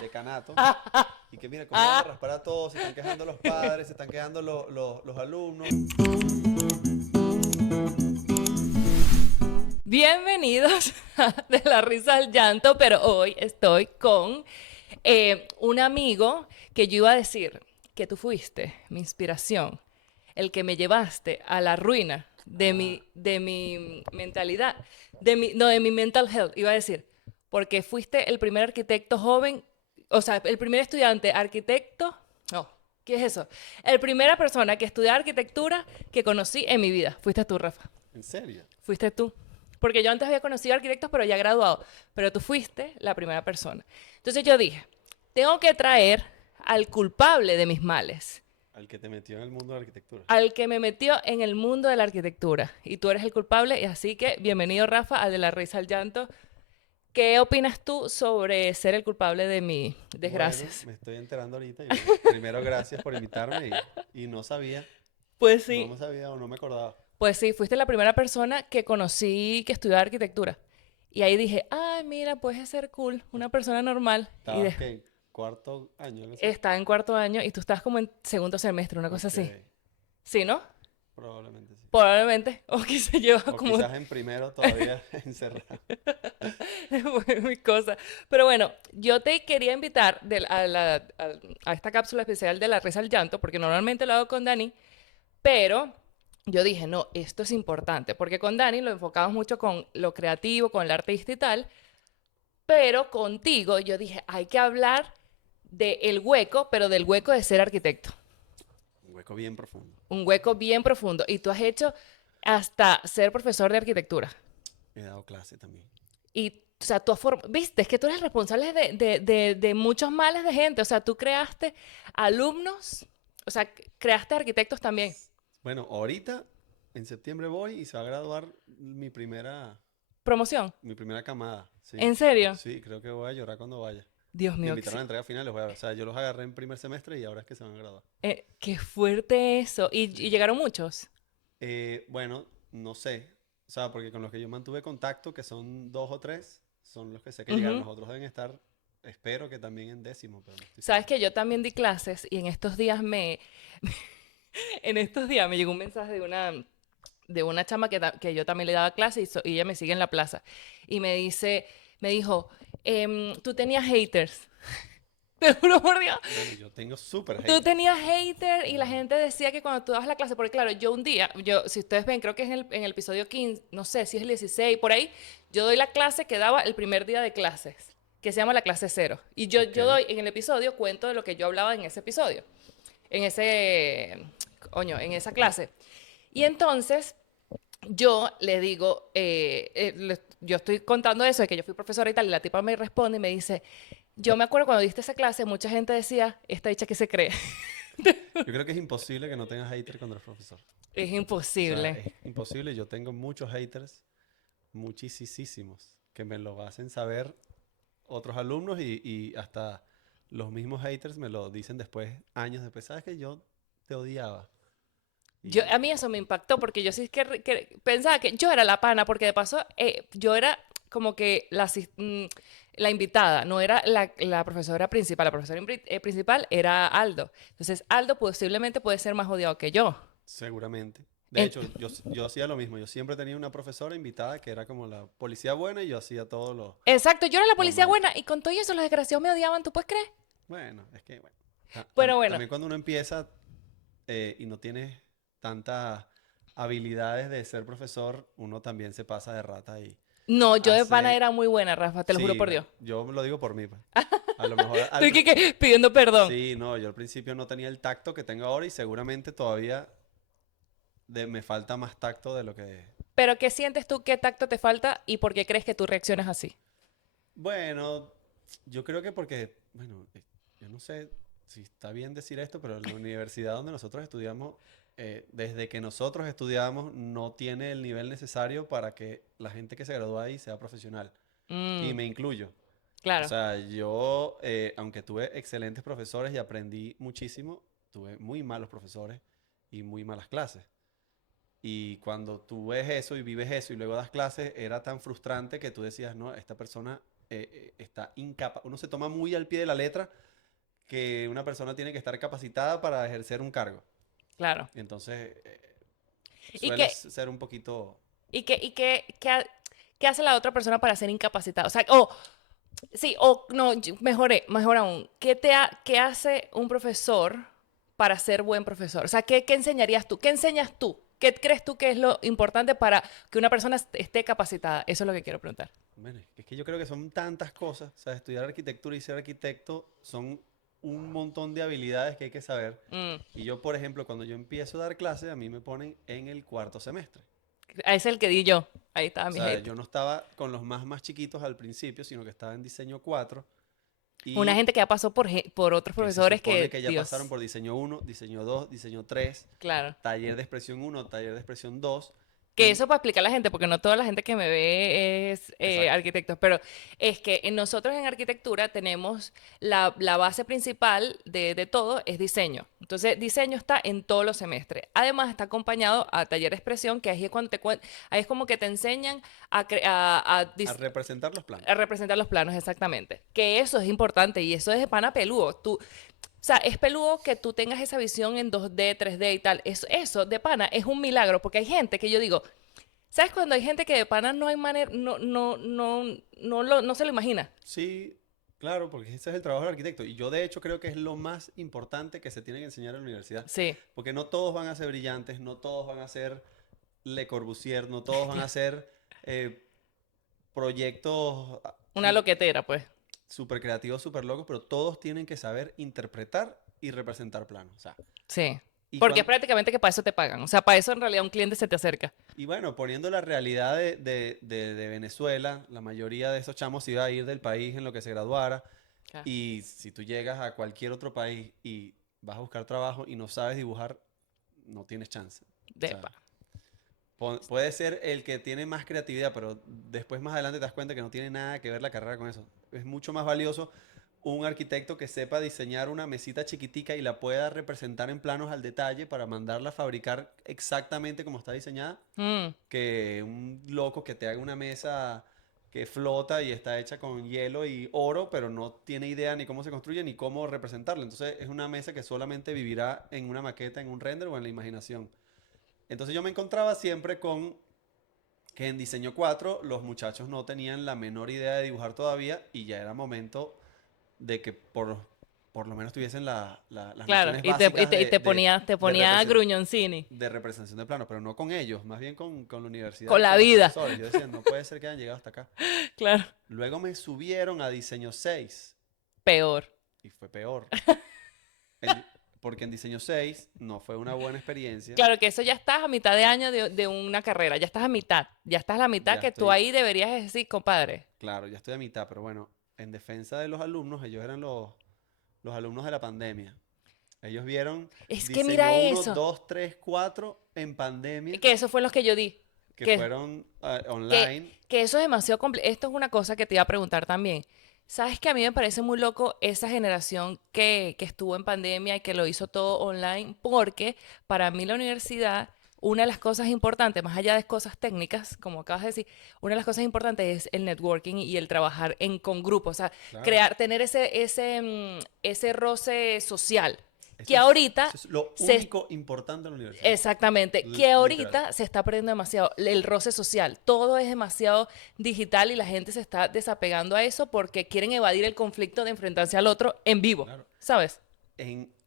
decanato. Y que mira, cómo van a raspar a todos, se están quejando los padres, se están quejando los alumnos. Bienvenidos a De la risa al llanto, pero hoy estoy con un amigo que yo iba a decir que tú fuiste mi inspiración, el que me llevaste a la ruina Ah, de mi mentalidad, de mi mental health, iba a decir, porque fuiste el primer arquitecto joven, o sea, el primer estudiante arquitecto, no, ¿qué es eso? El primera persona que estudia arquitectura que conocí en mi vida, fuiste tú, Rafa. ¿en serio? Fuiste tú. Porque yo antes había conocido arquitectos, pero ya graduado. Pero tú fuiste la primera persona. Entonces yo dije, tengo que traer al culpable de mis males, Al que te metió en el mundo de la arquitectura. al que me metió en el mundo de la arquitectura. Y tú eres el culpable, y así que bienvenido, Rafa, al de la risa al llanto. ¿Qué opinas tú sobre ser el culpable de mis Bueno, desgracias? me estoy enterando ahorita. Y bueno, primero, gracias por invitarme y no sabía, Pues no sí. me sabía o no me acordaba. Pues sí, fuiste la primera persona que conocí que estudiaba arquitectura. Y ahí dije, ay, mira, puedes ser cool, una persona normal. ¿Estabas qué? ¿En cuarto año, algo así? Estaba en cuarto año y tú estás como en segundo semestre, una cosa Ok, así. Sí, ¿no? probablemente sí. Probablemente. O quizá lleva O como quizás en primero todavía encerrado. mi cosa. Pero bueno, yo te quería invitar a esta cápsula especial de la risa al llanto, porque normalmente lo hago con Dani, pero yo dije, no, esto es importante, porque con Dani lo enfocamos mucho con lo creativo, con el artista y tal, pero contigo yo dije, hay que hablar del hueco, pero del hueco de ser arquitecto. Un hueco bien profundo. Un hueco bien profundo. Y tú has hecho hasta ser profesor de arquitectura. He dado clase también. Y, o sea, viste, es que tú eres responsable de muchos males de gente. O sea, tú creaste alumnos, o sea, creaste arquitectos también. Bueno, ahorita en septiembre voy y se va a graduar Promoción. mi primera camada. Sí, ¿En serio? sí, creo que voy a llorar cuando vaya. Dios Me mío, invitaron a la entrega final, los voy a ver. O sea, yo los agarré en primer semestre y ahora es que se van a graduar. qué fuerte eso. Y Sí. llegaron muchos. Bueno, no sé. O sea, porque con los que yo mantuve contacto, que son dos o tres, son los que sé que llegaron. Ujú. Los otros deben estar, espero que también en décimo, pero no estoy Sabes seguro. que yo también di clases y en estos días me llegó un mensaje de una chama que yo también le daba clase y ella me sigue en la plaza. Y me dijo, tú tenías haters. Te juro por Dios. Bueno, yo tengo súper Tú haters. tenías haters y la Claro. gente decía que cuando tú dabas la clase, porque claro, yo un día, si ustedes ven, creo que es en el episodio 15, no sé si es el 16, por ahí, yo doy la clase que daba el primer día de clases, que se llama la clase cero. Y Ok. yo doy en el episodio, cuento de lo que yo hablaba en ese episodio, en ese, coño, en esa clase. Y entonces yo le digo, yo estoy contando eso, de que yo fui profesora y tal, y la tipa me responde y me dice, yo me acuerdo cuando diste esa clase, mucha gente decía, esta dicha que se cree. Yo creo que es imposible que no tengas haters cuando eres profesor. Es O sea, imposible. es imposible. Yo tengo muchos haters, muchísimos, que me lo hacen saber otros alumnos y hasta los mismos haters me lo dicen después, años después. ¿Sabes que yo te odiaba? Y A mí eso me impactó porque yo sí que pensaba que yo era la pana, porque de paso yo era como que la invitada, no era la profesora principal. La profesora principal era Aldo. Entonces, Aldo posiblemente puede ser más odiado que yo. seguramente. De En- hecho, yo hacía lo mismo. Yo siempre tenía una profesora invitada que era como la policía buena y yo hacía todo Exacto, yo era la lo policía malo. buena y con todo eso los desgraciados me odiaban, ¿tú puedes creer? Bueno, es que, bueno. Pero bueno, También cuando uno empieza y no tienes tantas habilidades de ser profesor, uno también se pasa de rata y no, yo de pana hace... era muy buena, Rafa, te lo juro Sí, por bueno, Dios. yo lo digo por mí, pues. A lo mejor Estoy que pidiendo perdón. sí, no, yo al principio no tenía el tacto que tengo ahora y seguramente todavía me falta más tacto de lo que... Pero ¿qué sientes tú? ¿Qué tacto te falta? ¿Y por qué crees que tú reaccionas así? Bueno, yo creo que porque, bueno, yo no sé si está bien decir esto, pero la universidad donde nosotros estudiamos, desde que nosotros estudiamos, no tiene el nivel necesario para que la gente que se gradúa ahí sea profesional. Y Mm, me incluyo. O claro. sea, yo, aunque tuve excelentes profesores y aprendí muchísimo, tuve muy malos profesores y muy malas clases. Y cuando tú ves eso y vives eso y luego das clases, era tan frustrante que tú decías, no, esta persona uno se toma muy al pie de la letra que una persona tiene que estar capacitada para ejercer un cargo. Claro. Y entonces ¿Y suele qué, ser un poquito... qué hace la otra persona para ser incapacitada? O sea, o sí, o no, mejor aún. ¿Qué hace un profesor para ser buen profesor? O sea, ¿qué enseñarías tú? ¿Qué enseñas tú? ¿Qué crees tú que es lo importante para que una persona esté capacitada? Eso es lo que quiero preguntar. Bueno, es que yo creo que son tantas cosas. O sea, estudiar arquitectura y ser arquitecto son un montón de habilidades que hay que saber. Mm, Y yo, por ejemplo, cuando yo empiezo a dar clases, a mí me ponen en el cuarto semestre. ese es el que di yo. Ahí estaba O mi sea, hate. yo no estaba con los más chiquitos al principio, sino que estaba en diseño 4 Una y gente que ya pasó por otros que se profesores supone que, que ya pasaron Dios, por diseño 1, diseño 2, diseño 3, claro. taller de expresión 1, taller de expresión 2 Que y eso para explicar a la gente, porque no toda la gente que me ve es exacto. arquitectos, pero es que nosotros en arquitectura tenemos la base principal de todo es diseño. Entonces, diseño está en todos los semestres. Además, está acompañado a taller de expresión, que ahí es cuando ahí es como que te enseñan A representar los planos. a representar los planos exactamente. Que eso es importante y eso es de pana peludo. O sea, es peludo que tú tengas esa visión en 2D, 3D y tal. Eso de pana es un milagro, porque hay gente que yo digo, ¿sabes cuando hay gente que de pana no hay manera, no se lo imagina? Sí, claro, porque ese es el trabajo del arquitecto. Y yo de hecho creo que es lo más importante que se tiene que enseñar en la universidad. Sí, Porque no todos van a ser brillantes, no todos van a ser Le Corbusier, no todos van a ser eh, proyectos una loquetera, pues. súper creativos, súper locos, pero todos tienen que saber interpretar y representar planos. O sea, Sí. y, Porque es cuan- prácticamente que para eso te pagan. O sea, para eso en realidad un cliente se te acerca. y bueno, poniendo la realidad de Venezuela, la mayoría de esos chamos se iba a ir del país en lo que se graduara. Claro. Y si tú llegas a cualquier otro país y vas a buscar trabajo y no sabes dibujar, no tienes chance. O De sea, pa. puede ser el que tiene más creatividad, pero después más adelante te das cuenta que no tiene nada que ver la carrera con eso. Es mucho más valioso un arquitecto que sepa diseñar una mesita chiquitica y la pueda representar en planos al detalle para mandarla a fabricar exactamente como está diseñada, Mm, que un loco que te haga una mesa que flota y está hecha con hielo y oro, pero no tiene idea ni cómo se construye ni cómo representarla. Entonces es una mesa que solamente vivirá en una maqueta, en un render o en la imaginación. Entonces yo me encontraba siempre con que en diseño 4 los muchachos no tenían la menor idea de dibujar todavía y ya era momento de que por lo menos tuviesen las claro. nociones Y básicas te de ponía gruñoncini. de representación de plano, pero no con ellos, más bien con la universidad Con y la con los vida. profesores. Yo decía, no puede ser que hayan llegado hasta acá. Claro. Luego me subieron a diseño 6 Peor. y fue peor. En- Porque en diseño 6 no fue una buena experiencia. Claro que eso ya estás a mitad de año de una carrera, ya estás a mitad, ya estás a la mitad Ya que tú estoy, ahí deberías decir, compadre. claro, ya estoy a mitad, pero bueno, en defensa de los alumnos, ellos eran los alumnos de la pandemia. Ellos vieron Es que mira diseño uno eso, 2 3 4 en pandemia, que eso fue los que yo di, que que, fueron que, online. que eso es demasiado complejo. Esto es una cosa que te iba a preguntar también. ¿Sabes que a mí me parece muy loco esa generación que estuvo en pandemia y que lo hizo todo online? Porque para mí la universidad, una de las cosas importantes, más allá de cosas técnicas, como acabas de decir, una de las cosas importantes es el networking y el trabajar con grupos, o sea, Claro, tener ese roce social, eso que es, ahorita eso es lo se, único importante en la universidad. exactamente, que Literal. ahorita se está perdiendo demasiado el roce social. Todo es demasiado digital y la gente se está desapegando a eso porque quieren evadir el conflicto de enfrentarse al otro en vivo, Claro. ¿sabes?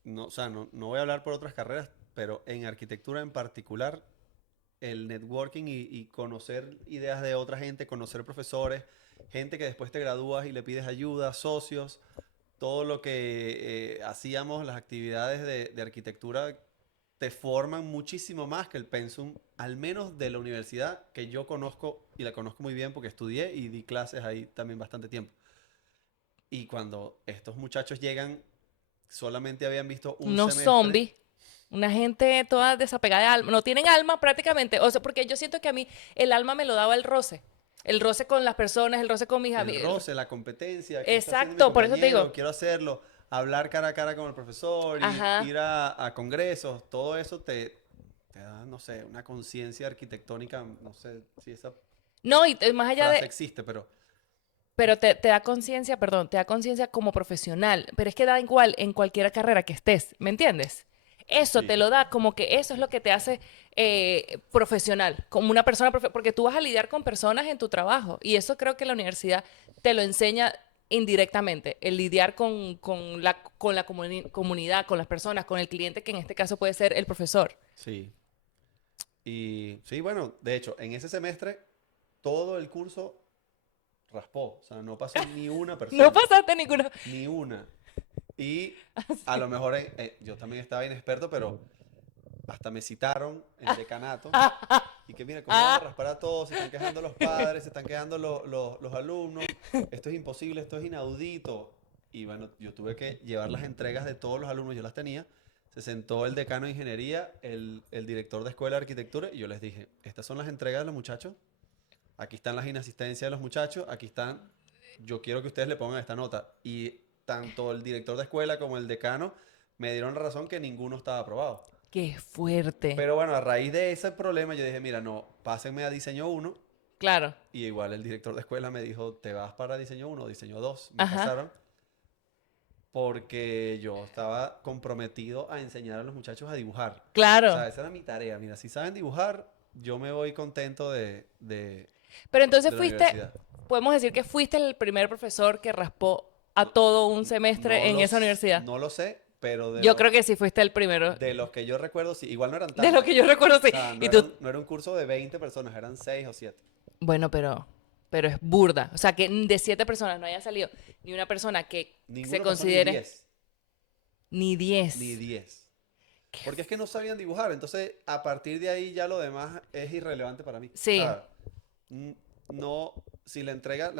No, o sea, no voy a hablar por otras carreras, pero en arquitectura en particular, el networking y conocer ideas de otra gente, conocer profesores, gente que después te gradúas y le pides ayuda, socios, todo lo que hacíamos, las actividades de arquitectura, te forman muchísimo más que el pensum, al menos de la universidad que yo conozco y la conozco muy bien porque estudié y di clases ahí también bastante tiempo. Y cuando estos muchachos llegan, solamente habían visto un Unos semestre. zombies, una gente toda desapegada de alma, no tienen alma prácticamente, o sea, porque yo siento que a mí el alma me lo daba el roce con las personas, el roce con mis El amigos. roce, la competencia, ¿qué está haciendo mi Exacto, por eso te compañero? digo, Quiero hacerlo. Hablar cara a cara con el profesor, ajá. ir a congresos, todo eso te da, no sé, una conciencia arquitectónica, no sé si esa No, y más allá frase de, existe, pero Pero te da conciencia, perdón, te da conciencia como profesional, pero es que da igual en cualquier carrera que estés, ¿me entiendes? Eso te Sí, lo da como que eso es lo que te hace profesional, como una persona, porque tú vas a lidiar con personas en tu trabajo y eso creo que la universidad te lo enseña indirectamente, el lidiar con la comunidad, con las personas, con el cliente, que en este caso puede ser el profesor. sí. Y sí, bueno, de hecho, en ese semestre todo el curso raspó. O sea, no pasó ni una No persona. pasaste ninguno. Ni una. Y a lo mejor yo también estaba inexperto, pero hasta me citaron en decanato. Y que mira, ¿cómo van a raspar a todos? Se están quejando los padres, se están quejando los alumnos. Esto es imposible, esto es inaudito. Y bueno, yo tuve que llevar las entregas de todos los alumnos, yo las tenía. Se sentó el decano de ingeniería, el director de escuela de arquitectura, y yo les dije, estas son las entregas de los muchachos, aquí están las inasistencias de los muchachos, aquí están, yo quiero que ustedes le pongan esta nota. Y tanto el director de escuela como el decano me dieron razón que ninguno estaba aprobado. Qué fuerte. Pero bueno, a raíz de ese problema yo dije, mira, no, pásenme a diseño uno. Claro. Y igual el director de escuela me dijo, te vas para diseño uno o diseño 2. Me Ajá. pasaron porque yo estaba comprometido a enseñar a los muchachos a dibujar. O Claro. sea, esa era mi tarea. Mira, si saben dibujar, yo me voy contento Pero entonces de la fuiste, universidad. podemos decir que fuiste el primer profesor que raspó a No, todo un semestre en esa universidad. no lo sé, pero Yo creo que sí fuiste el primero. de los que yo recuerdo, sí, igual no eran De lo tantos. que yo recuerdo, O sí. sea, Y tú, no era un curso de 20 personas, eran 6 o 7. bueno, pero es burda. O sea, que de 7 personas no haya salido ni una persona que se Ninguno pasó ni considere 10. ni 10. Ni 10. Porque es que no sabían dibujar. Entonces, a partir de ahí ya lo demás es irrelevante para mí. O Sí, sea, n- no, si la entrega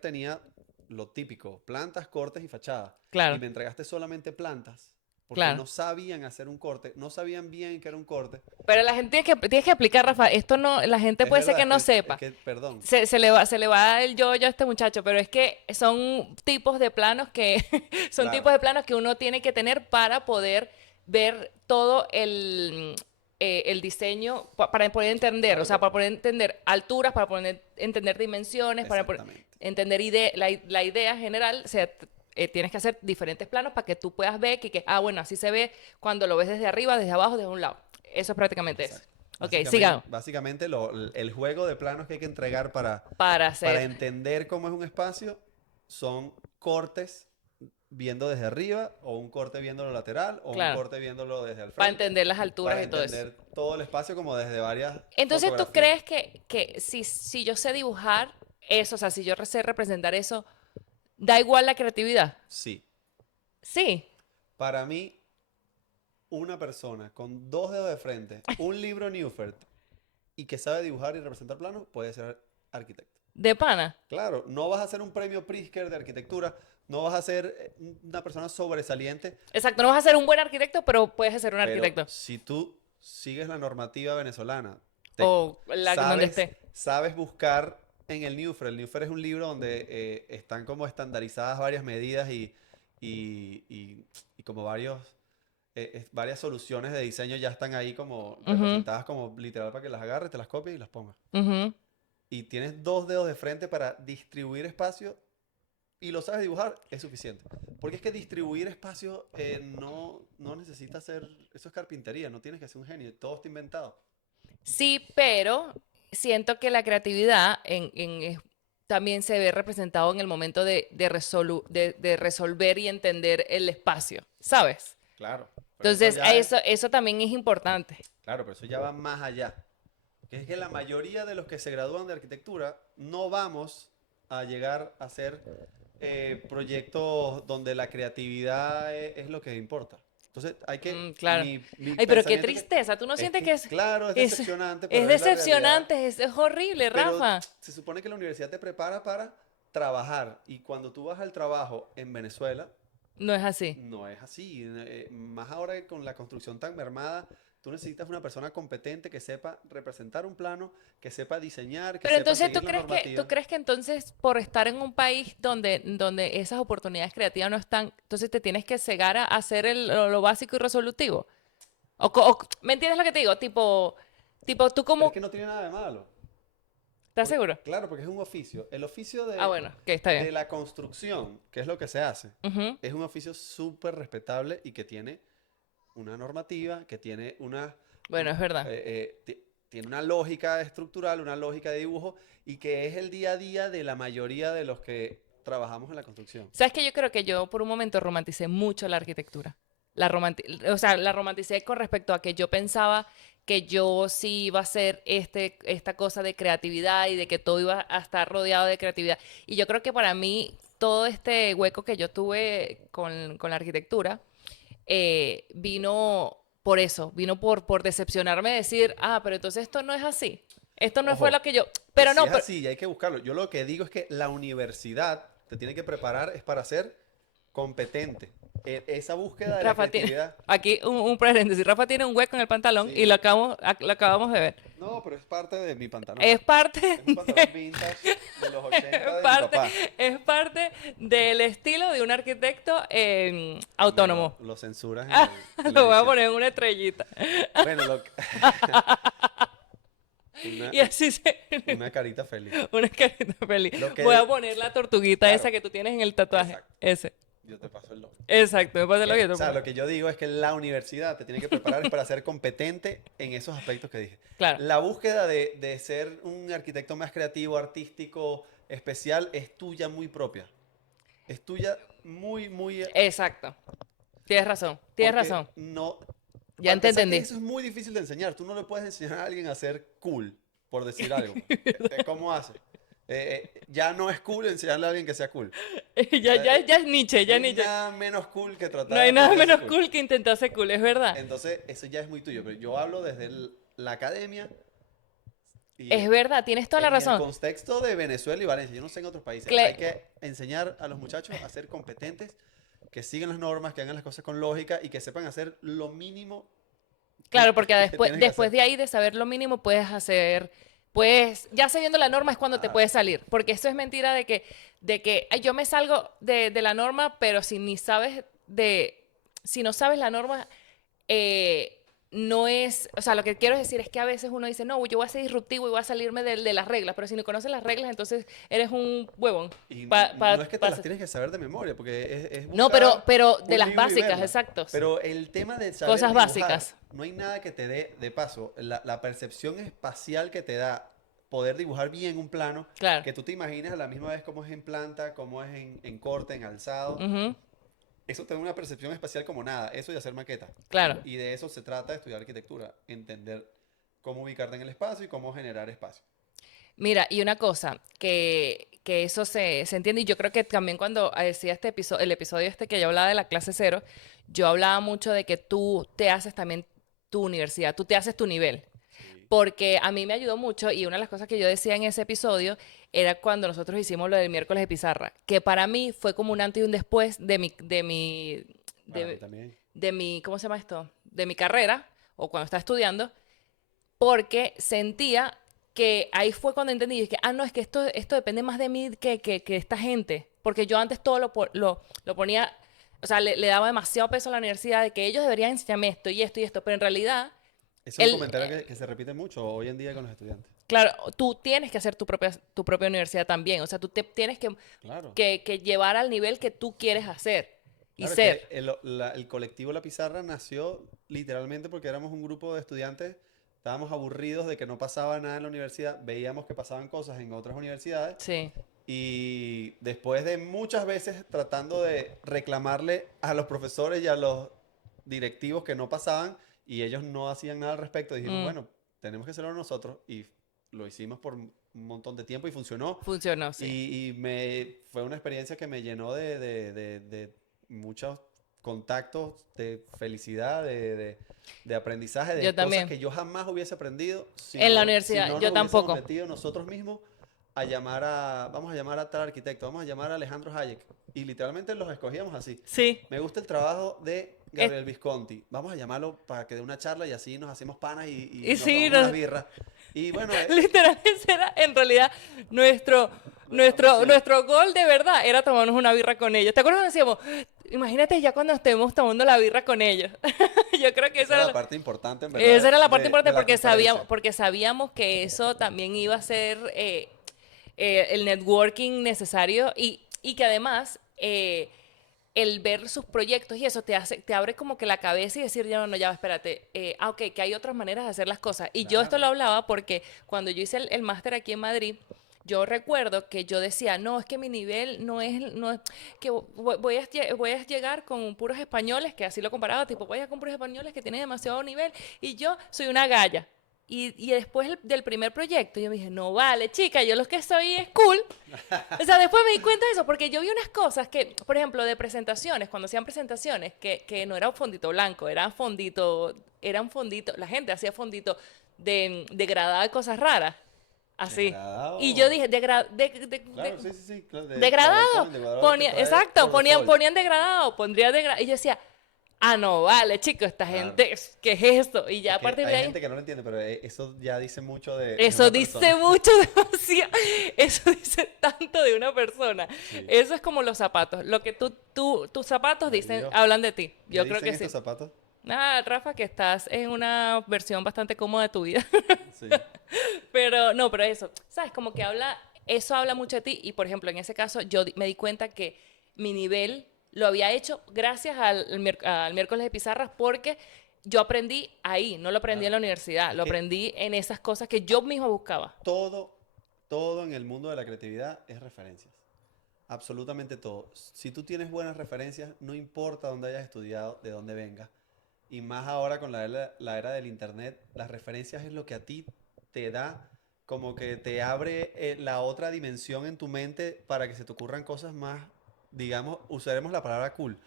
tenía lo típico, plantas, cortes y fachada. Y claro, me entregaste solamente plantas, porque claro. no sabían hacer un corte, no sabían bien qué era un corte. Pero la gente tienes que explicar, Rafa, esto no, la gente Es puede ser verdad, que no es sepa. que, perdón. Se le va el yo a este muchacho, pero es que son tipos de planos que son Claro, tipos de planos que uno tiene que tener para poder ver todo el diseño, para poder entender, o claro, sea, para poder entender alturas, para poder entender dimensiones, para poder exactamente. entender la idea general, o sea, tienes que hacer diferentes planos para que tú puedas ver bueno, así se ve cuando lo ves desde arriba, desde abajo, desde un lado. Eso es prácticamente eso. Exacto. Ok, sigamos. Básicamente el juego de planos que hay que entregar Para para hacer. entender cómo es un espacio son cortes viendo desde arriba o un corte viéndolo lateral o un Claro, corte viéndolo desde el para frente entender las alturas para y todo eso. entender todo el espacio como desde varias Entonces, ¿tú fotografías. crees que si yo sé dibujar eso, o sea, si yo sé representar eso, da igual la creatividad? Sí, Sí. para mí una persona con dos dedos de frente, un libro Newfert y que sabe dibujar y representar planos puede ser arquitecto. De pana. Claro, no vas a ser un premio Pritzker de arquitectura, no vas a ser una persona sobresaliente, Exacto, no vas a ser un buen arquitecto, pero puedes ser un pero arquitecto. si tú sigues la normativa venezolana, O donde esté. sabes buscar en el Newfer. El Newfer es un libro donde están como estandarizadas varias medidas y como varias soluciones de diseño ya están ahí como Ujú, representadas como literal para que las agarres, te las copies y las pongas. ujú. Y tienes dos dedos de frente para distribuir espacio y lo sabes dibujar, es suficiente. Porque es que distribuir espacio no necesita ser, eso es carpintería, no tienes que ser un genio, todo está inventado. Sí, pero siento que la creatividad también se ve representado en el momento de resolver y entender el espacio, ¿sabes? Claro, pero eso Entonces, ya es, eso también es importante. claro, pero eso ya va más allá. Que es que la mayoría de los que se gradúan de arquitectura no vamos a llegar a hacer proyectos donde la creatividad es lo que importa. Entonces, Claro. mi Ay, pero qué pensamiento tristeza. ¿Tú no es sientes que, que claro, es es, decepcionante, es pero es la realidad. decepcionante, es horrible, Pero Rafa? se supone que la universidad te prepara para trabajar y cuando tú vas al trabajo en Venezuela, No es así. no es así. Más ahora que con la construcción tan mermada, tú necesitas una persona competente que sepa representar un plano, que sepa diseñar, que Pero sepa entonces, seguir la ¿tú normativa. crees que entonces por estar en un país donde esas oportunidades creativas no están, entonces te tienes que cegar a hacer lo básico y resolutivo? ¿Me entiendes lo que te digo? Tipo, tú Pero es como, que no tiene nada de malo. ¿Estás seguro? Claro, porque es un oficio. El oficio Ah, bueno, que está de bien. la construcción, que es lo que se hace, Ujú. es un oficio súper respetable y que tiene una normativa, que tiene Bueno, es verdad. tiene una lógica estructural, una lógica de dibujo y que es el día a día de la mayoría de los que trabajamos en la construcción. ¿Sabes qué? Yo creo que yo por un momento romanticé mucho la arquitectura. O sea, la romanticé con respecto a que yo pensaba que yo sí iba a ser esta cosa de creatividad y de que todo iba a estar rodeado de creatividad. Y yo creo que para mí todo este hueco que yo tuve con la arquitectura vino por eso, vino por decepcionarme, decir, ah, pero entonces esto no es así. Esto no fue lo Ojo, que yo... Pero si no, es así y hay que buscarlo, yo lo que digo es que la universidad te tiene que preparar es para ser competente. Esa búsqueda de la Rafa tiene, creatividad. aquí un paréntesis, Rafa tiene un hueco en el pantalón y Sí. lo acabamos de ver. No, pero es parte de mi pantalón. Es parte Es un pantalón vintage de los es 80 de mi parte, papá. es parte del estilo de un arquitecto autónomo. Lo censuras Ah, en la lo voy a edición. poner en una estrellita. Bueno, una, Y así se... una carita feliz. Una carita feliz. Lo que Voy a de- poner la tortuguita esa claro, que tú tienes en el tatuaje. exacto. Ese. Yo te paso el logo. Exacto, me pasa lo que O tú sea, pones. lo que yo digo es que la universidad te tiene que preparar es para ser competente en esos aspectos que dije. Claro, La búsqueda de ser un arquitecto más creativo, artístico, especial, es tuya muy propia. Es tuya muy, muy... exacto. Tienes razón, tienes Porque razón. no... Ya Para te empezar, que entendí. eso es muy difícil de enseñar. Tú no le puedes enseñar a alguien a ser cool, por decir algo. ¿Cómo hace? Ya no es cool enseñarle a alguien que sea cool. Ya, ya es Nietzsche, No ya hay Nietzsche. nada menos cool que tratar No de hay nada aprender a ser menos cool que intentar ser cool, es verdad. Entonces, eso ya es muy tuyo. Pero yo hablo desde la academia y Es verdad, tienes toda la en el razón. contexto de Venezuela y Valencia. Yo no sé en otros países. Cle- Hay que enseñar a los muchachos a ser competentes, que sigan las normas, que hagan las cosas con lógica y que sepan hacer lo mínimo Claro, porque que después, tienes que después hacer. de ahí, de saber lo mínimo, puedes hacer, pues, ya sabiendo la norma es cuando te Claro. puedes salir. Porque eso es mentira de que ay, yo me salgo de la norma, pero si no sabes la norma, eh, no es, o sea, lo que quiero decir es que a veces uno dice, no, yo voy a ser disruptivo y voy a salirme de las reglas, pero si no conoces las reglas, entonces eres un huevón. Y Pa- no pa- es que te pa- las tienes que saber de memoria, porque es no, buscar pero de un las libro y básicas, verla. exacto. Pero el tema de saber Cosas dibujar, básicas. no hay nada que te dé, de paso, la percepción espacial que te da poder dibujar bien un plano, Claro. que tú te imagines a la misma vez cómo es en planta, cómo es en corte, en alzado. Ujú, Eso te da una percepción espacial como nada, eso y hacer maqueta. claro. Y de eso se trata de estudiar arquitectura, entender cómo ubicarte en el espacio y cómo generar espacio. Mira, y una cosa, que eso se entiende, y yo creo que también cuando decía este episodio, el episodio este que yo hablaba de la clase cero, yo hablaba mucho de que tú te haces también tu universidad, tú te haces tu nivel. Sí. Porque a mí me ayudó mucho y una de las cosas que yo decía en ese episodio era cuando nosotros hicimos lo del miércoles de pizarra, que para mí fue como un antes y un después Para mí de, también. de mi, ¿cómo se llama esto? De mi carrera o cuando estaba estudiando, porque sentía que ahí fue cuando entendí, y dije, ah, no, es que esto depende más de mí que esta gente, porque yo antes todo lo ponía, o sea, le daba demasiado peso a la universidad de que ellos deberían enseñarme esto y esto y esto, pero en realidad, Ese es un el, comentario que se repite mucho hoy en día con los estudiantes. claro, tú tienes que hacer tu propia universidad también, o sea, tú te tienes Claro. que llevar al nivel que tú quieres hacer y Claro, es ser. que el colectivo La Pizarra nació literalmente porque éramos un grupo de estudiantes, estábamos aburridos de que no pasaba nada en la universidad, veíamos que pasaban cosas en otras universidades Sí, y después de muchas veces tratando de reclamarle a los profesores y a los directivos que no pasaban y ellos no hacían nada al respecto, dijimos, mm, bueno, tenemos que hacerlo nosotros y lo hicimos por un montón de tiempo y funcionó. funcionó, sí. Fue una experiencia que me llenó de muchos contactos, de felicidad, de aprendizaje, de Yo cosas también. que yo jamás hubiese aprendido En la si universidad, no yo nos hubiésemos tampoco. metido nosotros mismos vamos a llamar a tal arquitecto, vamos a llamar a Alejandro Hayek. Y literalmente los escogíamos así. Sí. Me gusta el trabajo de Gabriel Visconti. Vamos a llamarlo para que dé una charla y así nos hacemos panas y Y nos sí, tomamos unas birras. Y bueno, literal, ese era en realidad nuestro, nuestra misión. nuestro gol de verdad era tomarnos una birra con ellos. ¿Te acuerdas cuando decíamos, Imagínate ya cuando estemos tomando la birra con ellos. Yo creo que Esa eso era era la parte importante, en esa verdad, era la parte de importante la conferencia. porque sabíamos que eso también iba a ser el networking necesario y que además el ver sus proyectos y eso te hace, te abre como que la cabeza y decir, ya no, ya, espérate, ok, que hay otras maneras de hacer las cosas. Y yo esto lo Claro. hablaba porque cuando yo hice el máster aquí en Madrid, yo recuerdo que yo decía, no, es que mi nivel no es que voy a llegar con puros españoles, que así lo comparaba, tipo, voy a llegar con puros españoles que tienen demasiado nivel y yo soy una galla. Y después del primer proyecto, yo me dije, no vale, chica, yo lo que soy es cool. O sea, después me di cuenta de eso, porque yo vi unas cosas que, por ejemplo, de presentaciones, cuando hacían presentaciones, que no era un fondito blanco, era un fondito, la gente hacía fondito de degradado de cosas raras, así. Y yo Degradado. dije, Claro, sí, sí, sí. Claro, de degradado, PowerPoint, degradado que ponía, trae exacto, por default. ponían degradado, pondría degradado, y yo decía, ah, no, vale, chicos, esta Claro. gente, ¿qué es esto? Y ya Es a que partir de hay ahí, gente que no lo entiende, pero eso ya dice mucho de eso una persona. dice mucho, demasiado, eso dice tanto de una persona. Sí. Eso es como los zapatos. Lo que tus zapatos Ay, dicen, Dios. hablan de ti. ¿Qué Yo creo dicen que estos sí. zapatos? Nada, Rafa, que estás en una versión bastante cómoda de tu vida. Sí. Pero no, pero eso, ¿sabes? Como que eso habla mucho de ti. Y por ejemplo, en ese caso, me di cuenta que mi nivel lo había hecho gracias al miércoles de pizarras porque yo aprendí ahí, no lo aprendí en Claro. la universidad, Es lo que aprendí en esas cosas que yo mismo buscaba. todo, todo en el mundo de la creatividad es referencias. Absolutamente todo. Si tú tienes buenas referencias, no importa dónde hayas estudiado, de dónde vengas. Y más ahora con la era del internet, las referencias es lo que a ti te da, como que te abre la otra dimensión en tu mente para que se te ocurran cosas más, digamos, usaremos la palabra cool.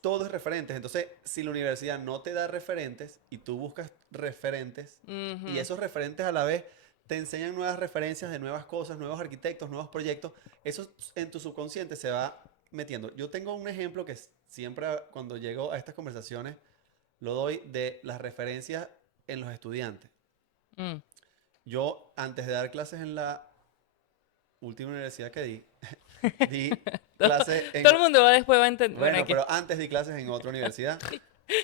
Todo es referentes. Entonces, si la universidad no te da referentes y tú buscas referentes, y Ujú. esos referentes a la vez te enseñan nuevas referencias de nuevas cosas, nuevos arquitectos, nuevos proyectos, eso en tu subconsciente se va metiendo. Yo tengo un ejemplo que siempre cuando llego a estas conversaciones lo doy de las referencias en los estudiantes. Mm. Yo, antes de dar clases en la última universidad que di, di clases Todo en... el mundo después va a entender. Bueno, Bueno, aquí. pero antes di clases en otra universidad.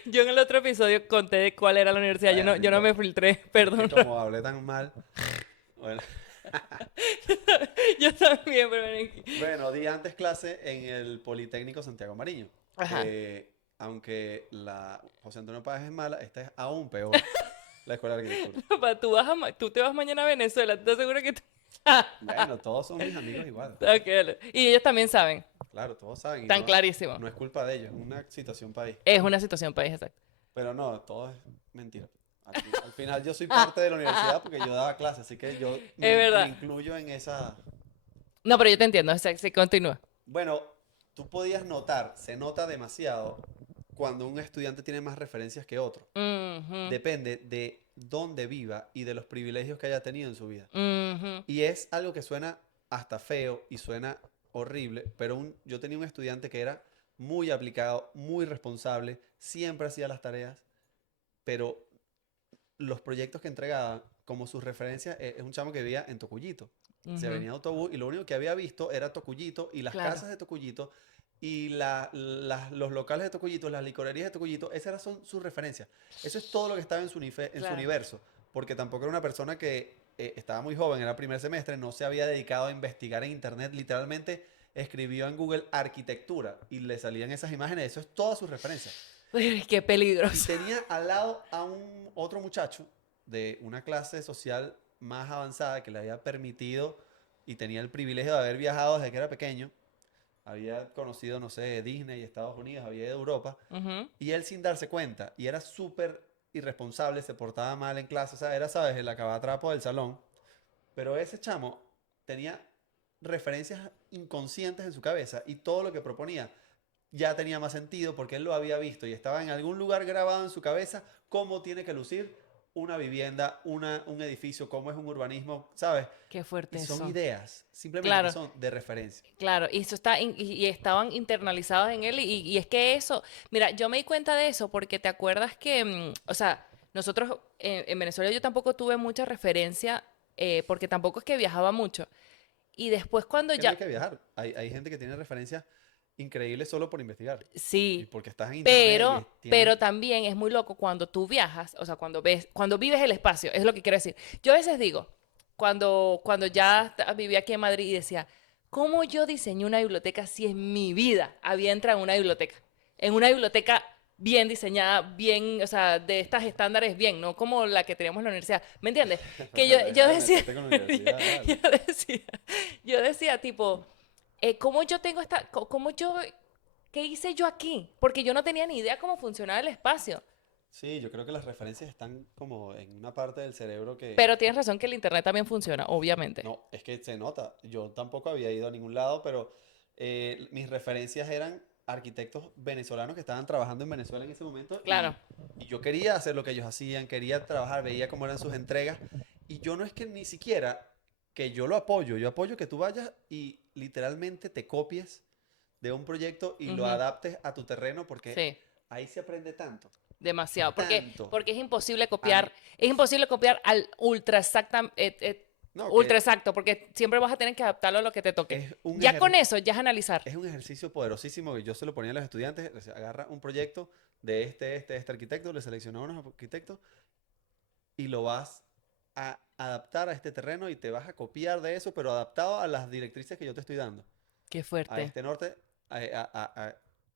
Yo en el otro episodio conté de cuál era la universidad. Bueno, no Yo no me importa. filtré, Es que perdón. como hablé tan mal, bueno, Yo también, pero ven aquí. bueno, di antes clase en el Politécnico Santiago Mariño, Ajá. que aunque la José Antonio Páez es mala, esta es aún peor, la Escuela de Arquitectura. Papá, tú te vas mañana a Venezuela, ¿estás seguro que Bueno, todos son mis amigos igual. Ok, dale. Y ellos también saben, Claro, todos saben y tan no, clarísimo. no es culpa de ellos, es una situación país. Es una situación país, exacto. Pero no, todo es mentira. Al final yo soy parte de la universidad porque yo daba clases, así que yo Es me verdad. incluyo en esa... No, pero yo te entiendo, o sea, sí, continúa. Bueno, tú podías notar, se nota demasiado cuando un estudiante tiene más referencias que otro. Ujú, Depende de dónde viva y de los privilegios que haya tenido en su vida. ujú. Y es algo que suena hasta feo y suena horrible, pero yo tenía un estudiante que era muy aplicado, muy responsable, siempre hacía las tareas, pero los proyectos que entregaba, como sus referencias, es un chamo que vivía en Tocuyito. Se Ujú. venía en autobús y lo único que había visto era Tocuyito y las Claro. casas de Tocuyito y los locales de Tocuyito, las licorerías de Tocuyito, esas son sus referencias. Eso es todo lo que estaba en su Claro. universo, porque tampoco era una persona que estaba muy joven, era primer semestre, no se había dedicado a investigar en internet, literalmente escribió en Google arquitectura y le salían esas imágenes, eso es todas sus referencias. Uy, qué Y peligroso. tenía al lado a un otro muchacho de una clase social más avanzada que le había permitido y tenía el privilegio de haber viajado desde que era pequeño. Había conocido, no sé, Disney, Estados Unidos, había ido a Europa. Ujú. Y él sin darse cuenta, y era súper irresponsable, se portaba mal en clase, o sea, era, ¿sabes?, el acabatrapo del salón. Pero ese chamo tenía referencias inconscientes en su cabeza y todo lo que proponía ya tenía más sentido porque él lo había visto y estaba en algún lugar grabado en su cabeza cómo tiene que lucir una vivienda, un edificio, cómo es un urbanismo, ¿sabes? Qué Y fuerte son eso. ideas, simplemente que Claro. son de referencia. Claro, y eso y estaban internalizados en él y es que eso, mira, yo me di cuenta de eso porque te acuerdas que, o sea, nosotros en Venezuela yo tampoco tuve mucha referencia porque tampoco es que viajaba mucho. Y después cuando Que no hay ya, que viajar. Hay gente que tiene referencias. increíble solo por investigar. Y Sí, porque estás en internet y pero, tienes... pero también es muy loco cuando tú viajas, o sea, cuando vives el espacio, es lo que quiero decir. Yo a veces digo, cuando ya vivía aquí en Madrid y decía, ¿cómo yo diseñé una biblioteca si en mi vida había entrado en una biblioteca? En una biblioteca bien diseñada, bien, o sea, de estas estándares bien, no como la que teníamos en la universidad. ¿Me entiendes? Que yo, Pero yo deja de decía, meterte con la universidad, yo vale. decía, yo decía, tipo, ¿cómo yo tengo cómo yo, qué hice yo aquí? Porque yo no tenía ni idea cómo funcionaba el espacio. Sí, yo creo que las referencias están como en una parte del cerebro que... Pero tienes razón que el internet también funciona, obviamente. No, es que se nota. Yo tampoco había ido a ningún lado, pero mis referencias eran arquitectos venezolanos que estaban trabajando en Venezuela en ese momento Claro. y yo quería hacer lo que ellos hacían, quería trabajar, veía cómo eran sus entregas y yo no es que ni siquiera que yo lo apoyo, yo apoyo que tú vayas y literalmente te copies de un proyecto y lo Ujú. adaptes a tu terreno porque Sí, ahí se aprende tanto, demasiado. tanto. Porque A mí, es imposible copiar al no, ultra que exacto, porque siempre vas a tener que adaptarlo a lo que te toque. es un Ya con ejercicio. eso, ya es analizar. Es un ejercicio poderosísimo que yo se lo ponía a los estudiantes. O sea, agarra un proyecto de este arquitecto, le selecciona a unos arquitectos y lo vas a adaptar a este terreno y te vas a copiar de eso, pero adaptado a las directrices que yo te estoy dando. Qué A fuerte. este norte,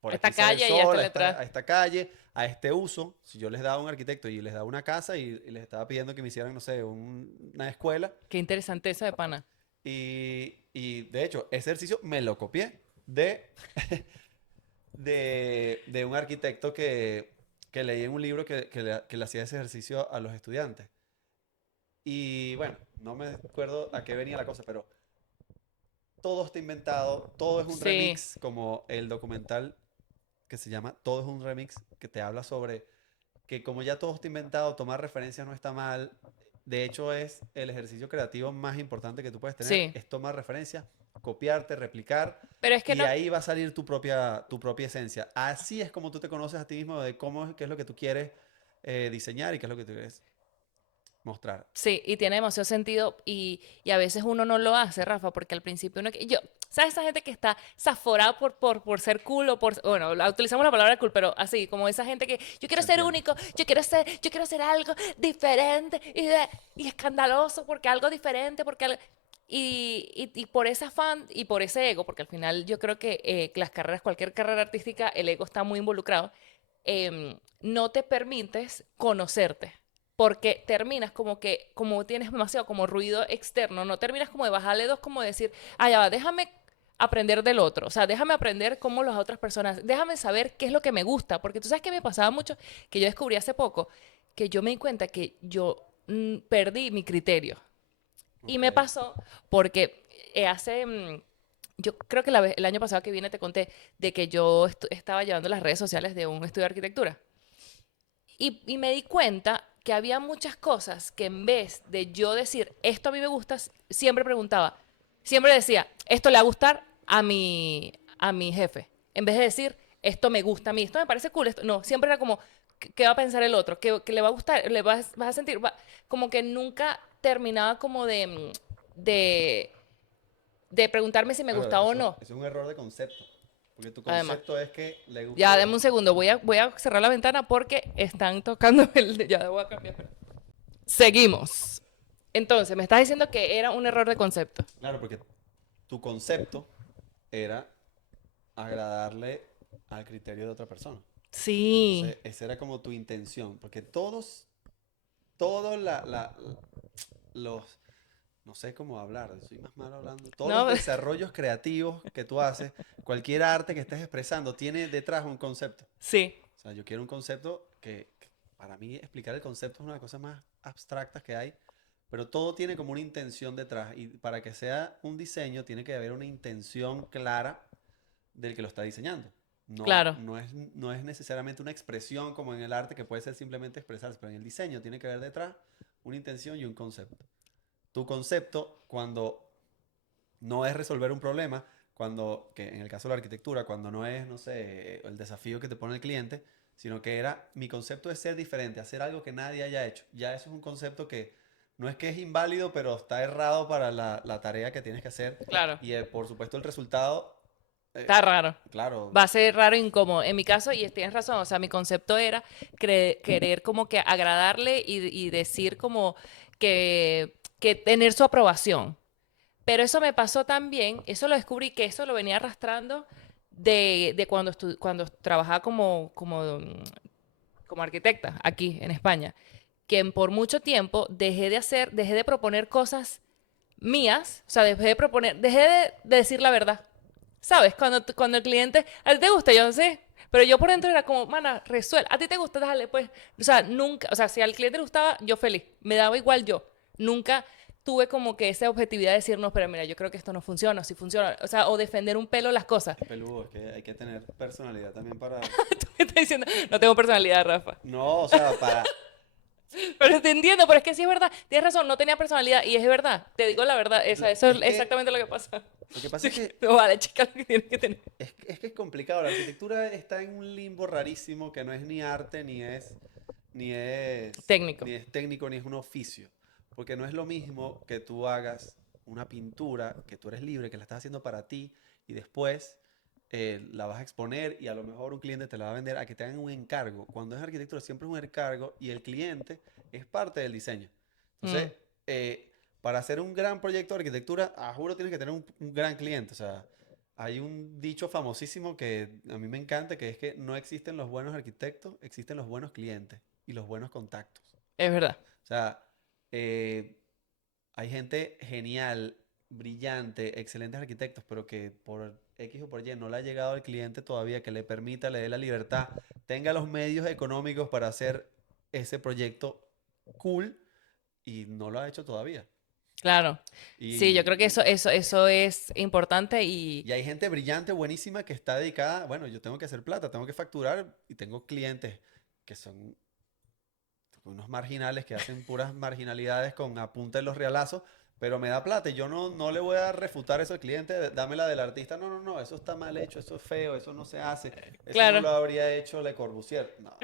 por Esta aquí sale el calle y esta sol, letra. a esta calle, a este uso. Si yo les daba a un arquitecto y les daba una casa y les estaba pidiendo que me hicieran, no sé, una escuela, Qué interesante eso de pana. y de hecho, ese ejercicio me lo copié de de un arquitecto que leí en un libro que le hacía ese ejercicio a los estudiantes. Y bueno, no me acuerdo a qué venía la cosa, pero todo está inventado, todo es un Sí, remix, como el documental que se llama Todo es un remix, que te habla sobre que como ya todo está inventado, tomar referencias no está mal. De hecho, es el ejercicio creativo más importante que tú puedes tener, sí. es tomar referencias, copiarte, replicar, Pero es que y no, ahí va a salir tu propia esencia. Así es como tú te conoces a ti mismo de qué es lo que tú quieres diseñar y qué es lo que tú quieres mostrar. sí, y tiene demasiado sentido y a veces uno no lo hace, Rafa, porque al principio uno, yo, ¿sabes esa gente que está zaforada por ser cool o por, bueno, utilizamos la palabra cool, pero así, como esa gente que yo quiero Se ser entiende. único, yo quiero hacer algo diferente y escandaloso porque algo diferente, porque algo, y por ese afán y por ese ego, porque al final yo creo que las carreras, cualquier carrera artística, el ego está muy involucrado, no te permites conocerte porque terminas como que, como tienes demasiado como ruido externo, no terminas como de bajarle dos, como decir, ah, ya va, déjame aprender del otro, o sea, déjame aprender cómo las otras personas, déjame saber qué es lo que me gusta, porque tú sabes que me pasaba mucho, que yo descubrí hace poco, que yo me di cuenta que yo perdí mi criterio. Y Ok. me pasó porque yo creo que el año pasado que vine te conté de que yo estaba llevando las redes sociales de un estudio de arquitectura. Y me di cuenta que había muchas cosas que en vez de yo decir, esto a mí me gusta, siempre preguntaba, siempre decía, esto le va a gustar a mi jefe. En vez de decir, esto me gusta a mí, esto me parece cool, esto, no, siempre era como, ¿qué va a pensar el otro? ¿Qué le va a gustar? ¿Vas a sentir? Como que nunca terminaba como de, de preguntarme si me Claro, gustaba o no. eso es un error de concepto. Porque tu Además, concepto es que le ya, guste. dame un segundo, voy a cerrar la ventana porque están tocando ya voy a cambiar. Seguimos. Entonces, me estás diciendo que era un error de concepto. Claro, porque tu concepto era agradarle al criterio de otra persona. Sí. Entonces, esa era como tu intención. Porque todos los, no sé cómo hablar, soy más malo hablando, todos los No, desarrollos creativos que tú haces, cualquier arte que estés expresando, tiene detrás un concepto. sí, O sea, yo quiero un concepto que para mí explicar el concepto es una de las cosas más abstractas que hay, pero todo tiene como una intención detrás y para que sea un diseño tiene que haber una intención clara del que lo está diseñando. claro. No es necesariamente una expresión como en el arte que puede ser simplemente expresarse, pero en el diseño tiene que haber detrás una intención y un concepto. Tu concepto, cuando no es resolver un problema, que en el caso de la arquitectura, cuando no es, no sé, el desafío que te pone el cliente, sino que era, mi concepto es ser diferente, hacer algo que nadie haya hecho. Ya eso es un concepto que no es que es inválido, pero está errado para la tarea que tienes que hacer. Claro. Y por supuesto el resultado Está raro. claro, Va a ser raro e incómodo. En mi caso, y tienes razón, o sea, mi concepto era querer como que agradarle y decir como que tener su aprobación. Pero eso me pasó también, eso lo descubrí que eso lo venía arrastrando de cuando, cuando trabajaba como arquitecta aquí en España, que por mucho tiempo dejé de proponer cosas mías, o sea, dejé de decir la verdad. ¿Sabes? Cuando el cliente, a ti te gusta, yo no sé, pero yo por dentro era como, mana, resuelve, a ti te gusta, dale, pues. O sea, nunca, o sea, si al cliente le gustaba, yo feliz, me daba igual yo. Nunca tuve como que esa objetividad de decir, no, pero mira, yo creo que esto no funciona, si funciona, o sea, o defender un pelo las cosas. qué peludo, es que hay que tener personalidad también para... Tú me estás diciendo, no tengo personalidad, Rafa. No, o sea, para... Pero te entiendo, pero es que sí es verdad, tienes razón, no tenía personalidad y es verdad, te digo la verdad, eso es Es que exactamente lo que pasa. lo que pasa es que No vale, chica, lo que tienes que tener. es que es complicado. La arquitectura está en un limbo rarísimo que no es ni arte, Técnico. ni es técnico, ni es un oficio. Porque no es lo mismo que tú hagas una pintura, que tú eres libre, que la estás haciendo para ti y después la vas a exponer y a lo mejor un cliente te la va a vender a que te hagan un encargo. Cuando es arquitectura siempre es un encargo y el cliente es parte del diseño. Mm, Entonces, para hacer un gran proyecto de arquitectura, a juro tienes que tener un gran cliente. O sea, hay un dicho famosísimo que a mí me encanta, que es que no existen los buenos arquitectos, existen los buenos clientes y los buenos contactos. es verdad. O sea, eh, hay gente genial, brillante, excelentes arquitectos, pero que por X o por Y no le ha llegado al cliente todavía que le permita, le dé la libertad, tenga los medios económicos para hacer ese proyecto cool y no lo ha hecho todavía. Claro. Sí, yo Y, creo que eso es importante y y hay gente brillante, buenísima, que está dedicada, bueno, yo tengo que hacer plata, tengo que facturar y tengo clientes que son unos marginales que hacen puras marginalidades con apunte en los realazos, pero me da plata y yo no le voy a refutar eso al cliente, dámela del artista, no, eso está mal hecho, eso es feo, eso no se hace, eso no claro, lo habría hecho Le Corbusier. No,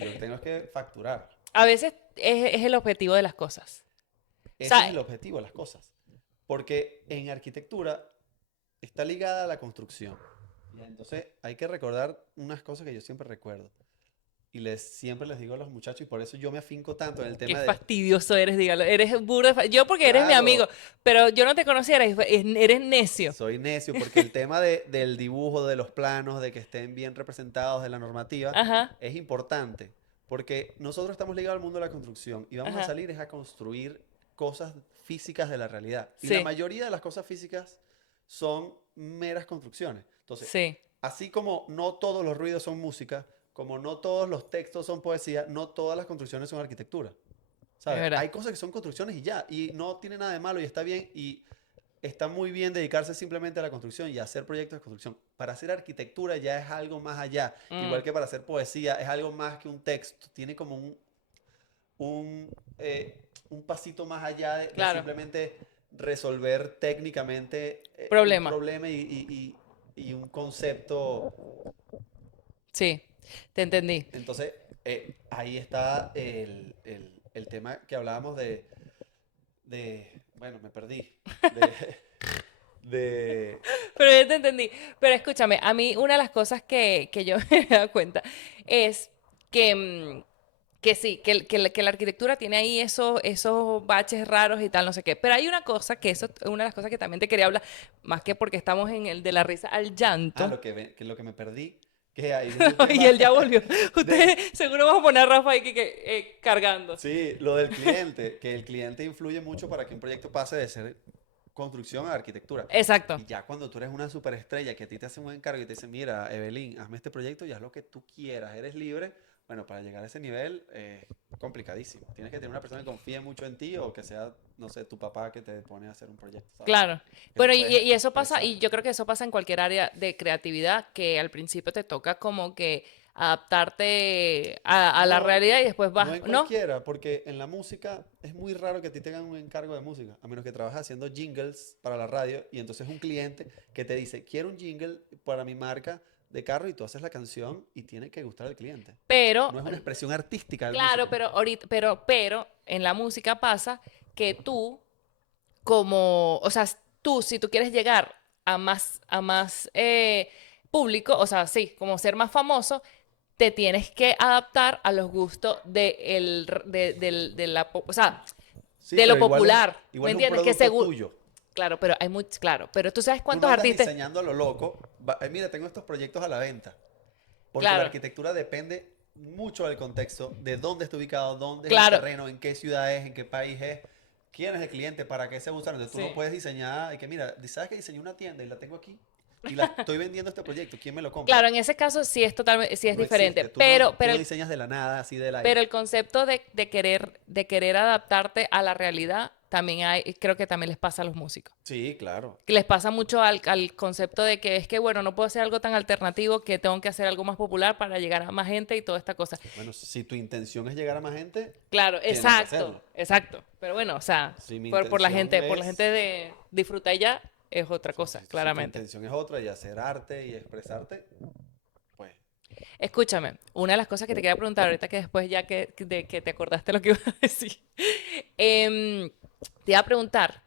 yo tengo que facturar. a veces es el objetivo de las cosas. O Ese es sea, el objetivo de las cosas. Porque en arquitectura está ligada a la construcción. ¿Ya? Entonces hay que recordar unas cosas que yo siempre recuerdo. Y siempre les digo a los muchachos, y por eso yo me afinco tanto en el qué tema de, fastidioso eres, dígalo. Eres burda. Yo porque eres mi amigo, claro, pero yo no te conociera, eres necio. soy necio, porque el tema del dibujo, de los planos, de que estén bien representados, de la normativa, Ajá, es importante. Porque nosotros estamos ligados al mundo de la construcción y vamos a ajá. salir es a construir cosas físicas de la realidad. Y la Sí, mayoría de las cosas físicas son meras construcciones. Entonces, sí, así como no todos los ruidos son música, como no todos los textos son poesía, no todas las construcciones son arquitectura. es ¿Sabes? verdad. Hay cosas que son construcciones y ya, y no tiene nada de malo y está bien, y está muy bien dedicarse simplemente a la construcción y a hacer proyectos de construcción. Para hacer arquitectura ya es algo más allá, Mm, igual que para hacer poesía es algo más que un texto, tiene como un, un pasito más allá de claro. simplemente resolver técnicamente un Problema. problema y un concepto. Sí, te entendí. Entonces, ahí está el tema que hablábamos bueno, me perdí, de, de, Pero yo te entendí. Pero escúchame, a mí una de las cosas que yo me he dado cuenta es que, que sí, que la arquitectura tiene ahí esos baches raros y tal, no sé qué. Pero hay una cosa que eso es una de las cosas que también te quería hablar, más que porque estamos en el de la risa al llanto. lo que me perdí, que ahí viene el tema Y él ya volvió. de, Ustedes seguro vamos a poner a Rafa ahí cargando. sí, lo del cliente, que el cliente influye mucho para que un proyecto pase de ser construcción a arquitectura. Exacto. Y ya cuando tú eres una superestrella que a ti te hacen un encargo y te dicen, mira, Evelyn, hazme este proyecto y haz lo que tú quieras, eres libre. Bueno, para llegar a ese nivel es complicadísimo. Tienes que tener una persona que confíe mucho en ti o que sea, no sé, tu papá que te pone a hacer un proyecto, ¿sabes? Claro. Que lo Bueno, puedes y eso pasa, expresar. y yo creo que eso pasa en cualquier área de creatividad, que al principio te toca como que adaptarte a la No, realidad y después no vas, en ¿no? cualquiera, porque en la música es muy raro que a ti te hagan un encargo de música, a menos que trabajes haciendo jingles para la radio y entonces un cliente que te dice, quiero un jingle para mi marca de carro y tú haces la canción y tiene que gustar al cliente. Pero, No es una expresión artística del claro, músico. pero ahorita, pero en la música pasa que tú, como, o sea, tú, si tú quieres llegar a más público, o sea, sí, como ser más famoso, te tienes que adaptar a los gustos o sea, Sí, de lo pero popular, ¿me igual es un entiendes? Que producto seguro, tuyo. claro, pero hay muchos, claro, pero tú sabes Tú no cuántos andas artistas, diseñando a lo loco. Mira, tengo estos proyectos a la venta. Porque la claro, arquitectura depende mucho del contexto, de dónde está ubicado, dónde es el claro, terreno, en qué ciudad es, en qué país es, quién es el cliente, para qué se usa. Entonces tú no sí. puedes diseñar, y que mira, ¿sabes que diseñé una tienda y la tengo aquí? Y la estoy vendiendo este proyecto, ¿quién me lo compra? Claro, en ese caso sí es totalmente, sí es No diferente, existe, tú no diseñas de la nada, así del pero aire. el concepto de querer adaptarte a la realidad también hay, creo que también les pasa a los músicos. Sí, claro. Que les pasa mucho al concepto de que es que, bueno, no puedo hacer algo tan alternativo que tengo que hacer algo más popular para llegar a más gente y toda esta cosa. Bueno, si tu intención es llegar a más gente, Claro, tienes que exacto, hacerlo. exacto. Pero bueno, o sea, Si mi por intención la gente es, de disfrutar ya es otra si, cosa, si tu claramente. intención es otra y hacer arte y expresarte, pues Escúchame, una de las cosas que te quería preguntar ahorita que después ya que te acordaste lo que iba a decir, te iba a preguntar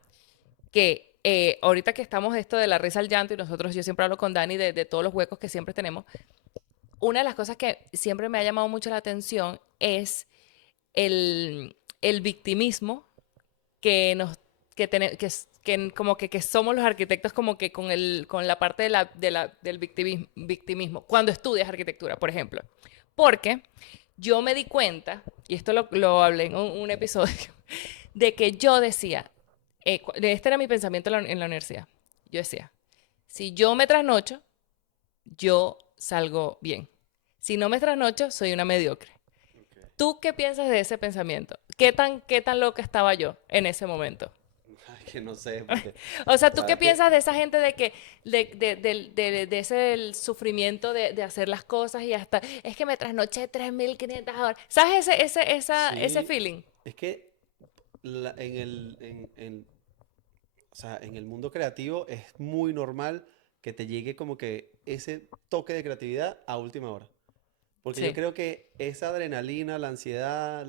que ahorita que estamos esto de la risa al llanto y nosotros, yo siempre hablo con Dani de todos los huecos que siempre tenemos, una de las cosas que siempre me ha llamado mucho la atención es el victimismo que nos que, como que somos los arquitectos como que con la parte del victimismo cuando estudias arquitectura, por ejemplo. Porque yo me di cuenta, y esto lo hablé en un episodio, de que yo decía, este era mi pensamiento en la universidad. Yo decía, si yo me trasnocho, yo salgo bien. Si no me trasnocho, soy una mediocre. ok. ¿Tú qué piensas de ese pensamiento? Qué tan loca estaba yo en ese momento? Ay, que no sé, porque O sea, ¿tú qué sabes que piensas de esa gente de que, de ese del sufrimiento de hacer las cosas y hasta, es que me trasnoché 3.500 horas? ¿Sabes ese sí, feeling? es que o sea, en el mundo creativo es muy normal que te llegue como que ese toque de creatividad a última hora. Porque yo Sí, creo que esa adrenalina, la ansiedad,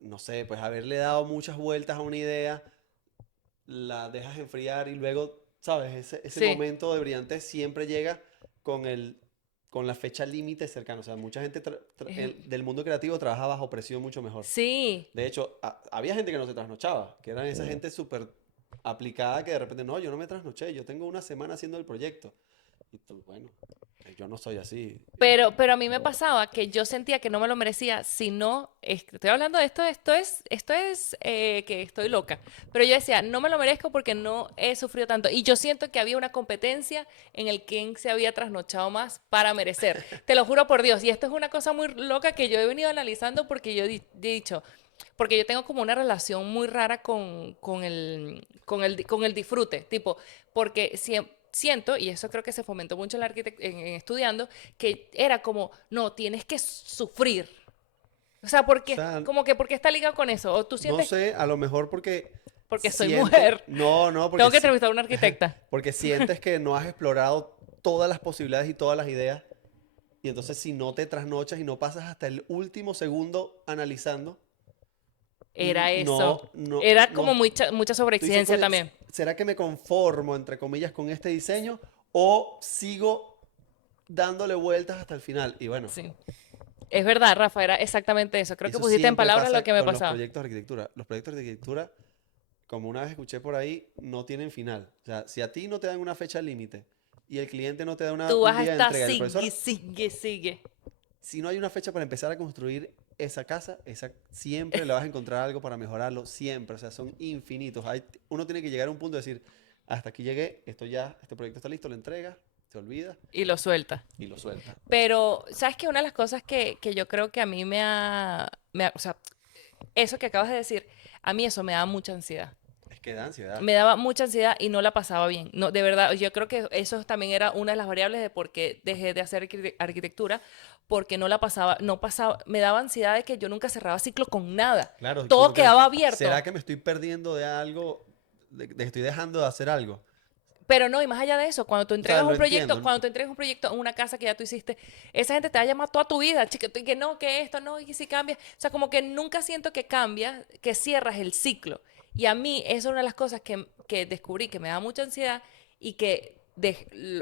no sé, pues haberle dado muchas vueltas a una idea, la dejas enfriar y luego, ¿sabes? Ese sí, momento de brillantez siempre llega con con la fecha límite cercana. O sea, mucha gente es- del mundo creativo trabaja bajo presión mucho mejor. sí. De hecho, había gente que no se trasnochaba, que eran esa gente súper aplicada que de repente, no, yo no me trasnoché, yo tengo una semana haciendo el proyecto. Y tú, bueno, yo no soy así. Pero a mí me pasaba que yo sentía que no me lo merecía si no, estoy hablando de esto es que estoy loca, pero yo decía, no me lo merezco porque no he sufrido tanto. Y yo siento que había una competencia en el quién se había trasnochado más para merecer. Te lo juro por Dios. Y esto es una cosa muy loca que yo he venido analizando porque yo he dicho, porque yo tengo como una relación muy rara con el disfrute, tipo, porque siento, y eso creo que se fomentó mucho en, en estudiando, que era como, no, tienes que sufrir. O sea, O sea, porque está ligado con eso. O tú no sientes, sé, a lo mejor porque porque soy siente, mujer, no, no, tengo que entrevistar a una arquitecta. porque sientes que no has explorado todas las posibilidades y todas las ideas. Y entonces si no te trasnochas y no pasas hasta el último segundo analizando, Era eso. no, no, Era como no. mucha Tú dices, sobreexigencia "Coño, también. ¿será que me conformo, entre comillas, con este diseño o sigo dándole vueltas hasta el final? Y bueno, Sí. Es verdad, Rafa, era exactamente eso. y Creo que eso pusiste en siempre palabras lo pasa que me con los pasaba. proyectos de arquitectura. Los proyectos de arquitectura, como una vez escuché por ahí, no tienen final. O sea, si a ti no te dan una fecha límite y el cliente no te da Tú un vas a día de estar entrega, el sigue, profesor, sigue, sigue. si no hay una fecha para empezar a construir esa casa, siempre le vas a encontrar algo para mejorarlo, siempre. O sea, son infinitos. Uno tiene que llegar a un punto de decir, hasta aquí llegué, este proyecto está listo, lo entrega, se olvida Y lo suelta. y lo suelta. Pero, ¿sabes qué? Una de las cosas que yo creo que a mí o sea, eso que acabas de decir, a mí eso me da mucha ansiedad. Es que da ansiedad. Me daba mucha ansiedad y no la pasaba bien. No, de verdad, yo creo que eso también era una de las variables de por qué dejé de hacer arquitectura, porque no pasaba, me daba ansiedad de que yo nunca cerraba ciclo con nada. Claro, y Todo como que, quedaba ¿será abierto. que me estoy perdiendo de algo? Estoy dejando de hacer algo. Pero no, y más allá de eso, O sea, lo entiendo. cuando tú entregas un proyecto en una casa que ya tú hiciste, esa gente te va a llamar toda tu vida, chica, que no, que esto no, y si cambia. O sea, como que nunca siento que cambia, que cierras el ciclo. Y a mí, eso es una de las cosas que descubrí que me da mucha ansiedad y que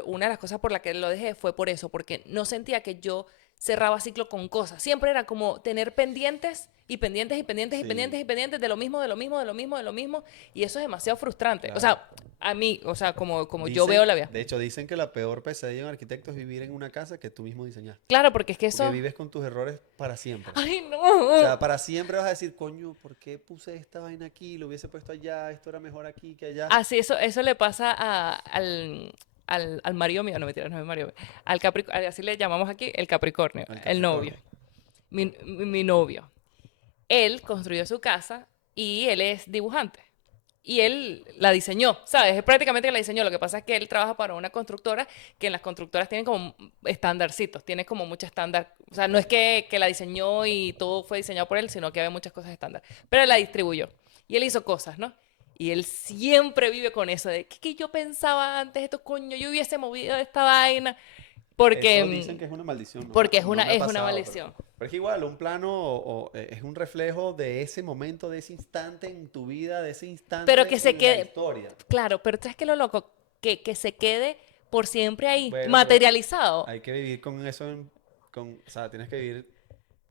una de las cosas por las que lo dejé fue por eso, porque no sentía que yo cerraba ciclo con cosas. Siempre era como tener pendientes y pendientes y pendientes y pendientes Sí, y pendientes de lo mismo, de lo mismo, de lo mismo, de lo mismo. Y eso es demasiado frustrante. O claro. sea, a mí, o sea, como yo veo Dicen, la vida. de hecho, dicen que la peor pesadilla de un arquitecto es vivir en una casa que tú mismo diseñaste. Claro, porque es que Porque eso... vives con tus errores para siempre. Ay, O no. sea, para siempre vas a decir, coño, ¿por qué puse esta vaina aquí? Lo hubiese puesto allá, esto era mejor aquí que allá. Así, eso le pasa al marido mío, no mentira, no es marido mío, así le llamamos aquí, el Capricornio, Al el novio, Capricornio. mi novio. Él construyó su casa y él es dibujante. Y él la diseñó, ¿sabes? Es prácticamente que la diseñó. Lo que pasa es que él trabaja para una constructora que en las constructoras tienen como estándarcitos, tiene como mucho estándar. O sea, no es que la diseñó y todo fue diseñado por él, sino que había muchas cosas estándar. Pero él la distribuyó. Y él hizo cosas, ¿no? Y él siempre vive con eso de que yo pensaba antes, esto coño, yo hubiese movido esta vaina. Porque, Eso dicen que es una maldición, porque no me ha es una pasado, maldición. pero es que igual, un plano es un reflejo de ese momento, de ese instante en tu vida, de ese Pero que instante se en la quede, historia. claro, pero ¿sabes qué es lo loco? Que se quede por siempre ahí, Bueno, pero materializado. hay que vivir con eso, o sea, tienes que vivir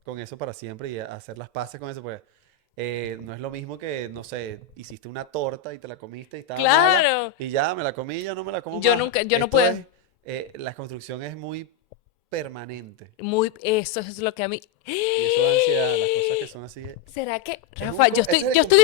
con eso para siempre y hacer las paces con eso, pues no es lo mismo que, no sé, hiciste una torta y te la comiste y estaba mala Claro. y ya me la comí, ya no me la como Yo más. nunca, yo no Esto puedo. es, la construcción es muy permanente Eso es lo que a mí. y eso da ansiedad, las cosas que son así, ¿Será que, es Rafa, ese es el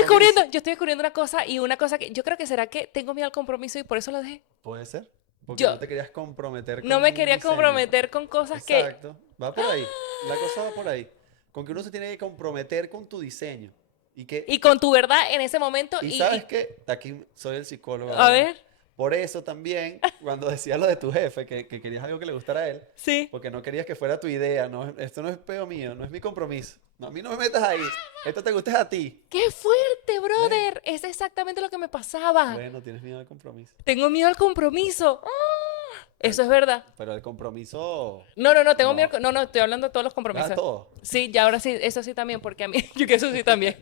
compromiso. yo estoy descubriendo una cosa y una cosa que yo creo que será que tengo miedo al compromiso y por eso lo dejé? Puede ser, porque Yo no te querías comprometer no con me un quería diseño. comprometer con cosas que Exacto, va por ahí, la cosa va por ahí, con que uno se tiene que comprometer con tu diseño y y que con tu verdad en ese momento Y sabes que aquí soy el psicólogo a ahora. ver, Por eso también, cuando decías lo de tu jefe, que querías algo que le gustara a él, sí. porque no querías que fuera tu idea, no, esto no es peo mío, no es mi compromiso. No, a mí no me metas ahí. Esto te gusta a ti. ¡Qué fuerte, ¿Ves? brother! Es exactamente lo que me pasaba. Bueno, tienes miedo al compromiso. Tengo miedo al compromiso. Al- Eso es verdad. pero el compromiso, No, tengo miedo. no. No, estoy hablando de todos los Ah, compromisos. todo. Sí, ya ahora sí, eso sí también, porque a mí, yo que eso sí también.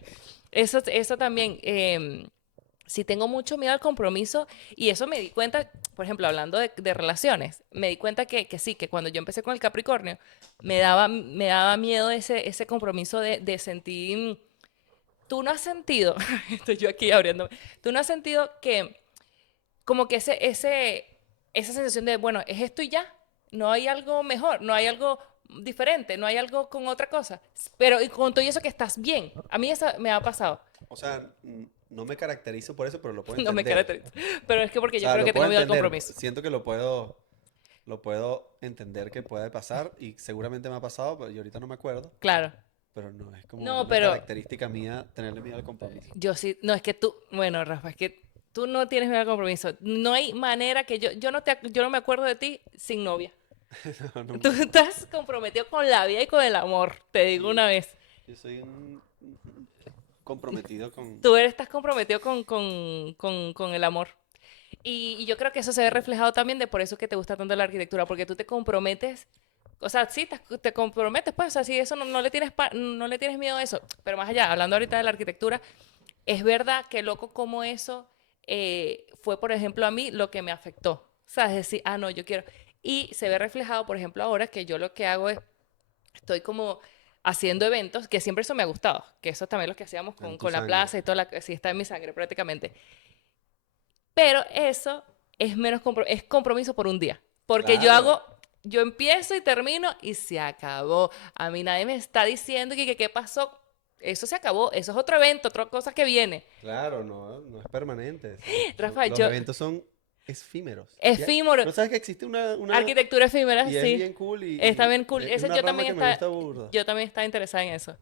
Eso también. Sí tengo mucho miedo al compromiso y eso me di cuenta, por ejemplo, hablando de relaciones, me di cuenta que sí, que cuando yo empecé con el Capricornio, me daba miedo ese compromiso de sentir. Tú no has sentido, estoy yo aquí abriéndome, tú no has sentido que como que esa sensación de, bueno, es esto y ya, no hay algo mejor, no hay algo diferente, no hay algo con otra cosa, pero y con todo eso que estás bien. A mí eso me ha pasado, O sea, no me caracterizo por eso, pero lo puedo no me entender. caracteriza, pero es que O porque yo sea, creo lo que puedo tengo miedo al entender. compromiso. Siento que lo puedo entender que puede pasar y seguramente me ha pasado, pero yo ahorita no me acuerdo. Claro. Pero no, es como No, una pero característica mía tenerle miedo al compromiso. yo sí, no, es que tú, bueno, Rafa, es que tú no tienes miedo al compromiso. No hay manera que yo no me acuerdo de ti sin novia. No, Tú nunca. estás comprometido con la vida y con el amor, te digo Sí, una vez. yo soy un comprometido con... Estás comprometido con el amor. Y yo creo que eso se ve reflejado también de por eso que te gusta tanto la arquitectura, porque tú te comprometes, o sea, sí, te comprometes, pues, o sea, sí, eso no le tienes miedo a eso. Pero más allá, hablando ahorita de la arquitectura, es verdad que loco como eso fue, por ejemplo, a mí lo que me afectó. O sea, es decir, no, yo quiero. Y se ve reflejado, por ejemplo, ahora que yo lo que hago es, estoy como haciendo eventos, que siempre eso me ha gustado, que eso también lo que hacíamos en tu con la sangre. plaza y toda sí está en mi sangre prácticamente. Pero eso es es compromiso por un día. Porque Claro, yo empiezo y termino y se acabó. A mí nadie me está diciendo que qué pasó. Eso se acabó. Eso es otro evento, otra cosa que viene. claro, no, no es permanente. Rafa, Los eventos son efímeros. efímero, ¿No sabes que existe una... arquitectura efímera, Y es sí. bien cool Está y bien cool. es una rama que me gusta burda. Yo también estaba interesada en eso.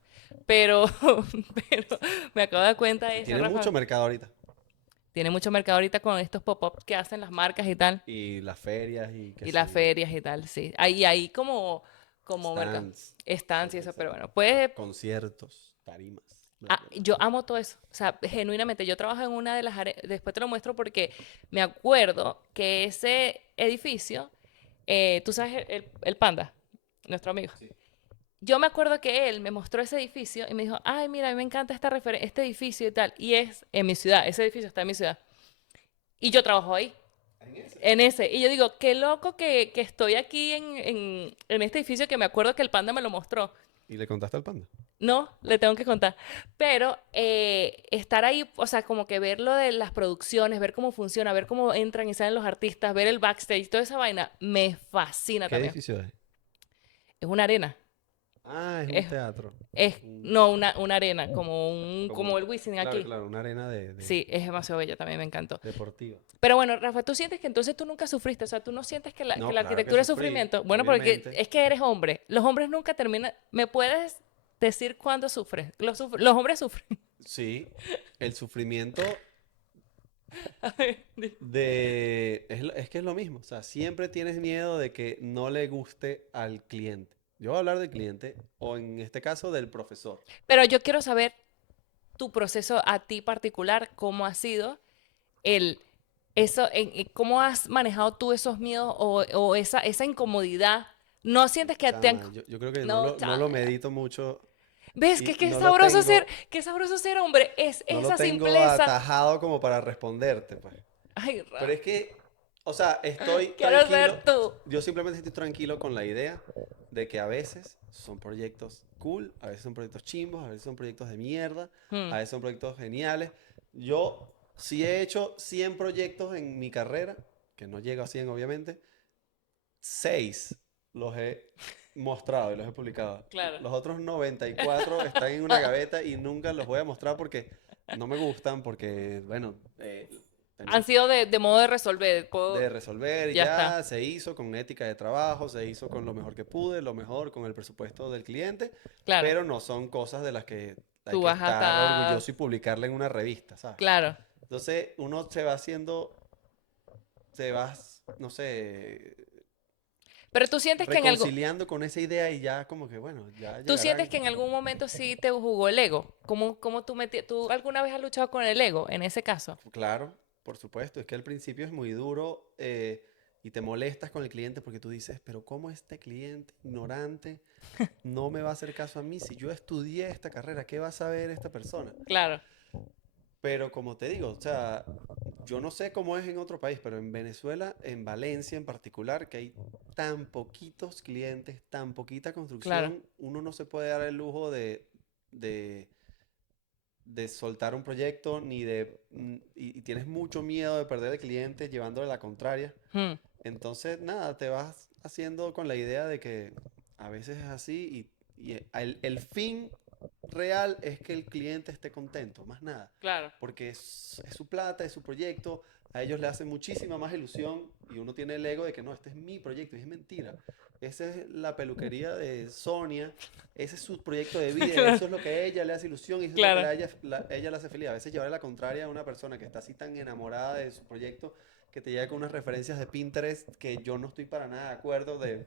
Pero, pero me acabo de dar cuenta de Y eso, tiene mucho Rafa. mercado ahorita. Tiene mucho mercado ahorita con estos pop-ups que hacen las marcas y tal. Y las ferias y qué Y sé las yo. ferias y tal, sí. Ahí como mercado. Stands, Stands y eso, pero etcétera. bueno, pues Conciertos, tarimas. No, no, no. yo amo todo eso. O sea, genuinamente, yo trabajo en una de las áreas, después te lo muestro porque me acuerdo que ese edificio, tú sabes el Panda, nuestro amigo. Sí. yo me acuerdo que él me mostró ese edificio y me dijo, ay, mira, a mí me encanta este edificio y tal. Y es en mi ciudad, ese edificio está en mi ciudad. Y yo trabajo ahí, En ese. en ese. Y yo digo, qué loco que estoy aquí en este edificio que me acuerdo que el panda me lo mostró. ¿Y le contaste al panda? No, le tengo que contar. Pero estar ahí, o sea, como que ver lo de las producciones, ver cómo funciona, ver cómo entran y salen los artistas, ver el backstage, toda esa vaina, me fascina ¿Qué también. edificio es? Es una arena. Ah, es un Es, teatro. Un- no, una arena, como, como el Wisin claro, aquí. claro, una arena Sí, es demasiado bella, también me encantó. deportiva. Pero bueno, Rafa, ¿tú sientes que entonces tú nunca sufriste? O sea, ¿tú no sientes que No, la claro que arquitectura es sufrí, sufrimiento? Bueno, porque obviamente. es que eres hombre. Los hombres nunca terminan. ¿Me puedes decir cuándo sufres? Los hombres sufren. Sí, el sufrimiento A ver, es que es lo mismo. O sea, siempre tienes miedo de que no le guste al cliente. Yo voy a hablar del cliente o en este caso del profesor. pero yo quiero saber tu proceso a ti particular, cómo ha sido el, cómo has manejado tú esos miedos o esa incomodidad. ¿No sientes que te han... Chama, yo creo que No, no lo medito mucho ¿ves y qué sabroso ser hombre? Es no lo esa tengo simpleza. atajado como para responderte, pues. Ay, Pero es que, o sea, estoy quiero tranquilo. ser tú. Yo simplemente estoy tranquilo con la idea de que a veces son proyectos cool, a veces son proyectos chimbos, a veces son proyectos de mierda, Hmm, a veces son proyectos geniales. Yo sí he hecho 100 proyectos en mi carrera, que no llego a 100 obviamente, 6 los he mostrado y los he publicado. claro. Los otros 94 están en una gaveta y nunca los voy a mostrar porque no me gustan, porque, bueno, Han sido de modo de resolver. de resolver y Ya está. ya se hizo con ética de trabajo, se hizo con lo mejor que pude, lo mejor con el presupuesto del cliente, Claro. pero no son cosas de las que hay Tú que vas a estar estar. orgulloso y publicarla en una revista, ¿sabes? Claro. Entonces uno se va haciendo, se va, no sé, Pero tú sientes que en algo. reconciliando con esa idea y ya como que, bueno, ya ¿Tú llegará. sientes que en algún momento sí te jugó el ego? ¿Cómo tú alguna vez has luchado con el ego en ese caso? Claro, por supuesto, es que al principio es muy duro y te molestas con el cliente porque tú dices, pero ¿cómo este cliente ignorante no me va a hacer caso a mí? Si yo estudié esta carrera, ¿qué va a saber esta persona? Claro, Pero como te digo, o sea, yo no sé cómo es en otro país, pero en Venezuela, en Valencia en particular, que hay tan poquitos clientes, tan poquita claro, construcción, uno no se puede dar el lujo de, de soltar un proyecto y tienes mucho miedo de perder el cliente llevándole la contraria. hmm, Entonces, nada, te vas haciendo con la idea de que a veces es así y el fin real es que el cliente esté contento, más nada. claro, Porque es su plata, es su proyecto, a ellos le hace muchísima más ilusión y uno tiene el ego de que no, este es mi proyecto, y es mentira. Esa es la peluquería de Sonia, ese es su proyecto de vida, claro, eso es lo que a ella le hace ilusión y eso es lo que claro. ella le hace feliz. A veces llevarle la contraria a una persona que está así tan enamorada de su proyecto que te llega con unas referencias de Pinterest que yo no estoy para nada de acuerdo de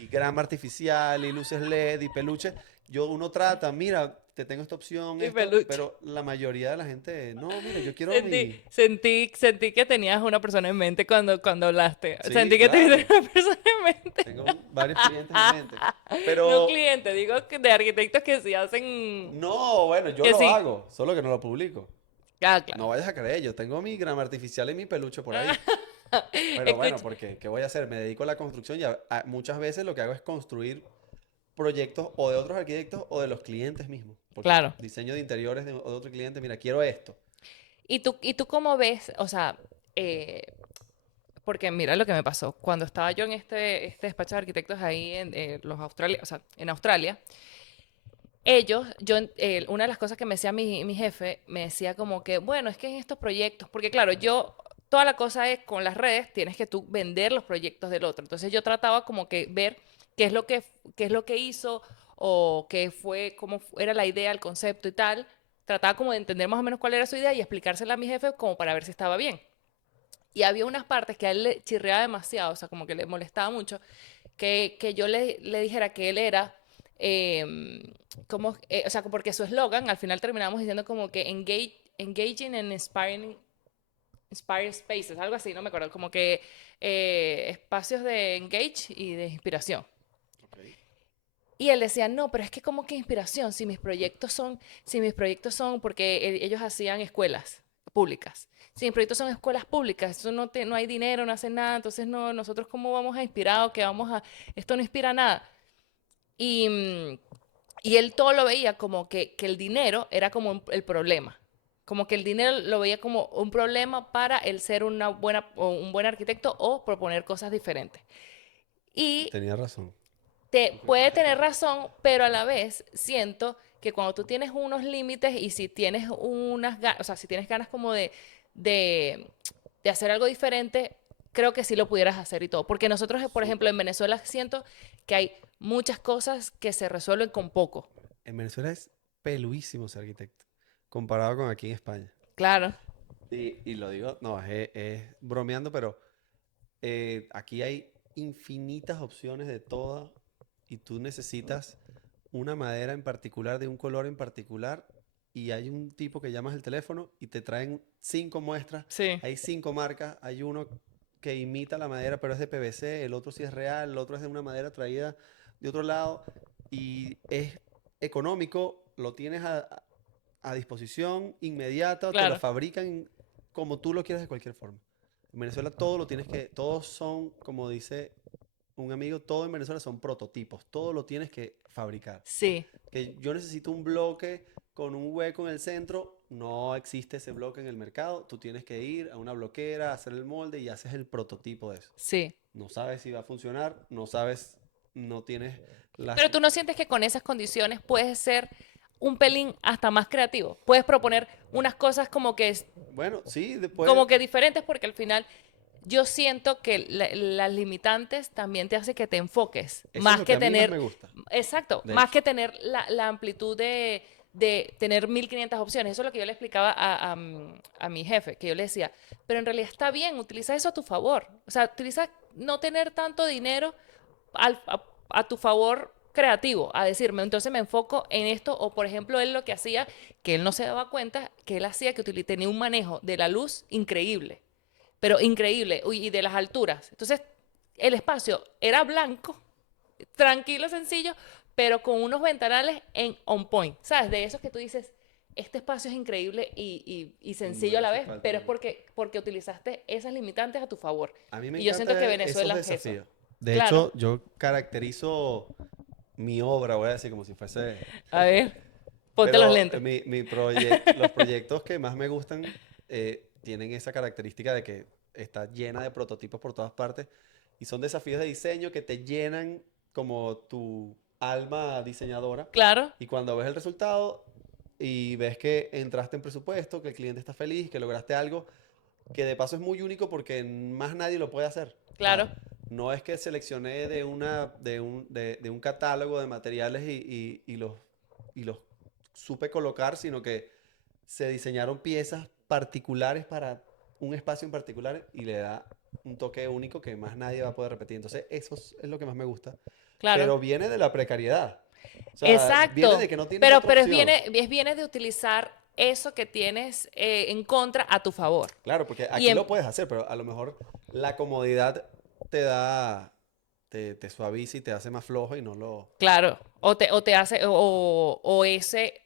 y grama artificial y luces LED y peluches. Uno trata, mira, te tengo esta opción, Y esto, peluche. pero la mayoría de la gente, no, mira, yo quiero Sentí, mi... sentí que tenías una persona en mente cuando hablaste. Sí, Sentí que tenías claro, una persona en mente. tengo varios clientes en mente, No pero cliente, digo que de arquitectos que sí hacen, no, bueno, yo que lo sí. hago, solo que no lo publico. Ah, No claro. vayas a creer, yo tengo mi grama artificial y mi peluche por ahí. Pero bueno, Escucha, porque ¿qué voy a hacer? Me dedico a la construcción y muchas veces lo que hago es construir proyectos o de otros arquitectos o de los clientes mismos. Porque claro. diseño de interiores de otro cliente, mira, quiero esto. ¿Y tú cómo ves? O sea, eh, porque mira lo que me pasó. Cuando estaba yo en este despacho de arquitectos ahí en los Australia, o sea, en Australia, una de las cosas que me decía mi jefe, me decía como que, bueno, es que en estos proyectos, porque claro, toda la cosa es con las redes, tienes que tú vender los proyectos del otro. Entonces yo trataba como que ver qué es lo que hizo o cómo era la idea, el concepto y tal. Trataba como de entender más o menos cuál era su idea y explicársela a mi jefe como para ver si estaba bien. Y había unas partes que a él le chirreaba demasiado, o sea, como que le molestaba mucho, que yo le dijera que él era, o sea, porque su eslogan, al final terminamos diciendo como que engaging and inspire spaces, algo así, no me acuerdo, como que espacios de engage y de inspiración. Ok. Y él decía, no, pero es que como que inspiración, si mis proyectos son, porque ellos hacían escuelas públicas. Si mis proyectos son escuelas públicas, eso no hay dinero, no hacen nada, entonces no, nosotros cómo vamos a inspirar o que esto no inspira nada. Y, y él todo lo veía como que el dinero era como el problema. Como que el dinero lo veía como un problema para el ser un buen arquitecto o proponer cosas diferentes. Y Y tenía razón. puede tener razón, pero a la vez siento que cuando tú tienes unos límites y si tienes o sea, si tienes ganas como de, de hacer algo diferente, creo que sí lo pudieras hacer y todo. Porque nosotros, por ejemplo, Súper. en Venezuela siento que hay muchas cosas que se resuelven con poco. En Venezuela es peluísimo ser arquitecto, comparado con aquí en España. Claro, Y lo digo, no, es bromeando, pero aquí hay infinitas opciones de todas y tú necesitas una madera en particular, de un color en particular, y hay un tipo que llamas el teléfono y te traen 5 muestras, sí, hay 5 marcas, hay uno que imita la madera pero es de PVC, el otro sí es real, el otro es de una madera traída de otro lado y es económico, lo tienes a disposición inmediata, te lo claro. fabrican como tú lo quieres de cualquier forma. En Venezuela todo lo tienes que, todos son, como dice un amigo, todo en Venezuela son prototipos, todo lo tienes que fabricar. Sí, Que yo necesito un bloque con un hueco en el centro, no existe ese bloque en el mercado, tú tienes que ir a una bloquera, hacer el molde y haces el prototipo de eso. sí. No sabes si va a funcionar, no sabes, no tienes las... Pero tú no sientes que con esas condiciones puedes ser un pelín hasta más creativo. Puedes proponer unas cosas Bueno, sí, después, como que diferentes porque al final yo siento que las limitantes también te hace que te enfoques, eso es más lo que que a mí más tener, me gusta, exacto, de más hecho. que tener la amplitud de tener 1500 opciones. Eso es lo que yo le explicaba a mi jefe, que yo le decía, pero en realidad está bien, utiliza eso a tu favor. O sea, utiliza no tener tanto dinero a tu favor creativo, a decirme, entonces me enfoco en esto, o por ejemplo, él lo que hacía, que él no se daba cuenta, que él hacía que tenía un manejo de la luz increíble, pero increíble, y de las alturas. Entonces, el espacio era blanco, tranquilo, sencillo, pero con unos ventanales en on point, ¿sabes? De esos que tú dices, este espacio es increíble y Me sencillo a la hace vez, falta pero es también. porque utilizaste esas limitantes a tu favor. A mí me Y yo siento que encantan esos Venezuela es eso. desafíos. De Claro. hecho, yo caracterizo mi obra, voy a decir como si fuese... A ver, ponte los Pero lentes. los proyectos que más me gustan tienen esa característica de que está llena de prototipos por todas partes y son desafíos de diseño que te llenan como tu alma diseñadora Claro, y cuando ves el resultado y ves que entraste en presupuesto, que el cliente está feliz, que lograste algo que de paso es muy único porque más nadie lo puede hacer. O sea, claro, no es que seleccioné de un catálogo de materiales y los supe colocar, sino que se diseñaron piezas particulares para un espacio en particular y le da un toque único que más nadie va a poder repetir. Entonces, eso es lo que más me gusta. claro. Pero viene de la precariedad. O sea, viene Exacto. de que no tienes otra Pero opción. viene de utilizar eso que tienes en contra a tu favor. Claro, porque Y aquí en, lo puedes hacer, pero a lo mejor la comodidad te da, te suaviza y te hace más flojo y no lo... claro, o te hace, o ese,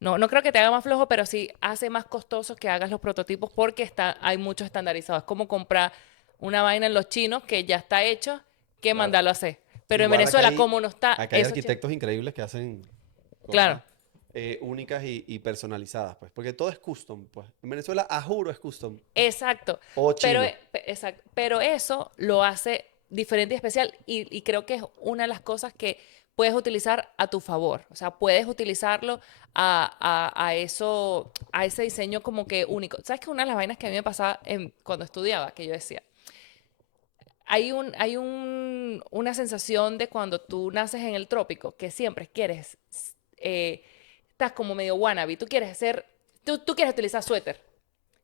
no creo que te haga más flojo, pero sí hace más costoso que hagas los prototipos porque hay mucho estandarizado. Es como comprar una vaina en los chinos que ya está hecho, que Claro. mandarlo a hacer. Pero en Igual Venezuela, como no está acá hay eso, arquitectos increíbles que hacen cosas claro, únicas y personalizadas, pues, porque todo es custom, pues. En Venezuela, a juro, es custom. exacto. O Pero, chino. exacto. Pero eso lo hace diferente y especial y creo que es una de las cosas que puedes utilizar a tu favor. O sea, puedes utilizarlo a eso, a ese diseño como que único. ¿Sabes que una de las vainas que a mí me pasaba cuando estudiaba, que yo decía, una sensación de cuando tú naces en el trópico, que siempre quieres, eh, estás como medio wannabe, tú quieres hacer, tú quieres utilizar suéter.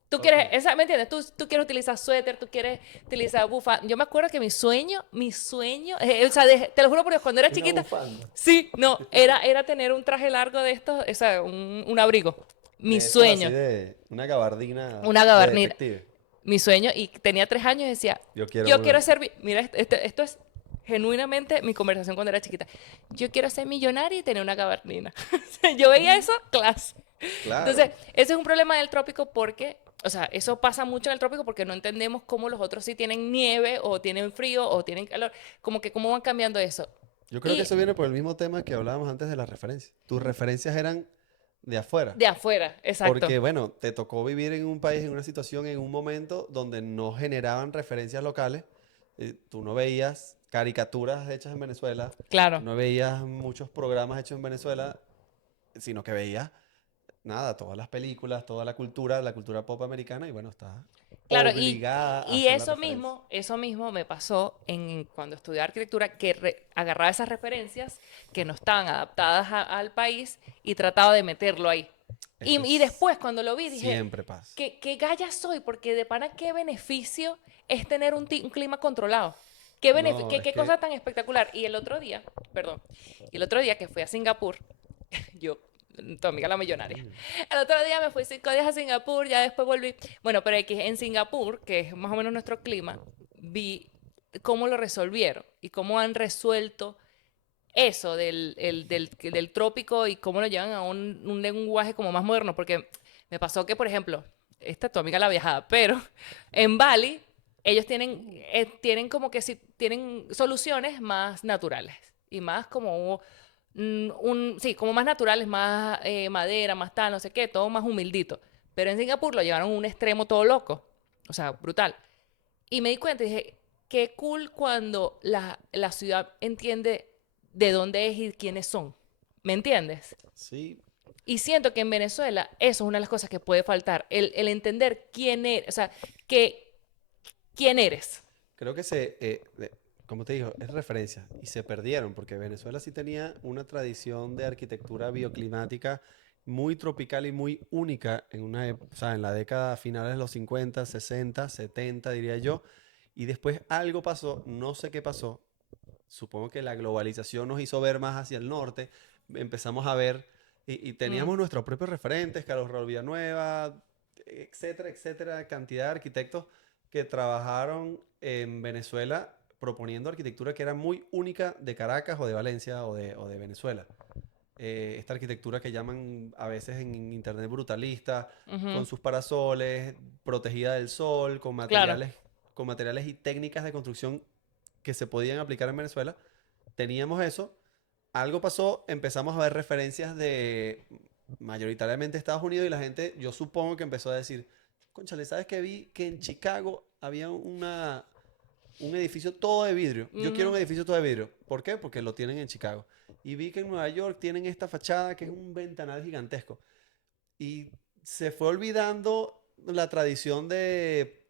Tú Ok. quieres, ¿me entiendes? Tú quieres utilizar suéter, tú quieres utilizar bufa. Yo me acuerdo que mi sueño, o sea, te lo juro porque cuando era Una chiquita, bufanda. sí, no, era tener un traje largo de estos, o sea, un abrigo. Mi De esas así sueño, de una gabardina una de gabardina, detective. mi sueño, y tenía 3 años y decía, Yo quiero yo quiero una. ser, mira, esto es, genuinamente mi conversación cuando era chiquita. Yo quiero ser millonaria y tener una gabardina. O sea, yo veía eso, clase. Entonces, Claro. ese es un problema del trópico porque, o sea, eso pasa mucho en el trópico porque no entendemos cómo los otros sí tienen nieve o tienen frío o tienen calor, como que cómo van cambiando eso. Yo creo que Y eso viene por el mismo tema que hablábamos antes de las referencias. Tus referencias eran de afuera. de afuera, exacto. Porque, bueno, te tocó vivir en un país, en una situación, en un momento donde no generaban referencias locales. Tú no veías caricaturas hechas en Venezuela, tú Claro. no veías muchos programas hechos en Venezuela, sino que veías, nada, todas las películas, toda la cultura pop americana, y bueno, estás Claro, obligada a y hacer la referencia. eso mismo me pasó cuando estudié arquitectura, que agarraba esas referencias que no estaban adaptadas al país y trataba de meterlo ahí. Eso Y es, después, cuando lo vi, dije, siempre pasa. ¿qué galla soy? Porque de pana, ¿qué beneficio es tener un clima controlado? ¿Qué, No, es qué que cosa tan espectacular? Y el otro día, perdón, y el otro día que fui a Singapur, yo, tu amiga la millonaria. mm, El otro día me fui 5 días a Singapur, ya después volví. Bueno, pero aquí en Singapur, que es más o menos nuestro clima, vi cómo lo resolvieron y cómo han resuelto eso del trópico y cómo lo llevan a un lenguaje como más moderno. Porque me pasó que, por ejemplo, esta tu amiga la viajada, pero en Bali ellos tienen como que si tienen soluciones más naturales y más como sí, como más naturales, más madera, más tal, no sé qué, todo más humildito. Pero en Singapur lo llevaron a un extremo todo loco, o sea, brutal. Y me di cuenta y dije, qué cool cuando la ciudad entiende de dónde es y quiénes son. ¿Me entiendes? sí, Y siento que en Venezuela eso es una de las cosas que puede faltar, el entender quién eres, o sea, que, quién eres. creo que como te digo, es referencia y se perdieron porque Venezuela sí tenía una tradición de arquitectura bioclimática muy tropical y muy única en o sea, en la década finales de los 50, 60, 70 diría yo, y después algo pasó, no sé qué pasó, supongo que la globalización nos hizo ver más hacia el norte, empezamos a ver y Mm, teníamos nuestros propios referentes, Carlos Raúl Villanueva, etcétera, etcétera, cantidad de arquitectos que trabajaron en Venezuela proponiendo arquitectura que era muy única de Caracas o de Valencia o de Venezuela. Esta arquitectura que llaman a veces en internet brutalista, con ujú, sus parasoles, protegida del sol, claro. con materiales y técnicas de construcción que se podían aplicar en Venezuela. Teníamos eso. Algo pasó, empezamos a ver referencias de mayoritariamente Estados Unidos y la gente, yo supongo que empezó a decir, cónchale, ¿sabes qué vi? Que en Chicago había un edificio todo de vidrio. Yo quiero Ujú. un edificio todo de vidrio. ¿Por qué? Porque lo tienen en Chicago. Y vi que en Nueva York tienen esta fachada que es un ventanal gigantesco. Y se fue olvidando la tradición de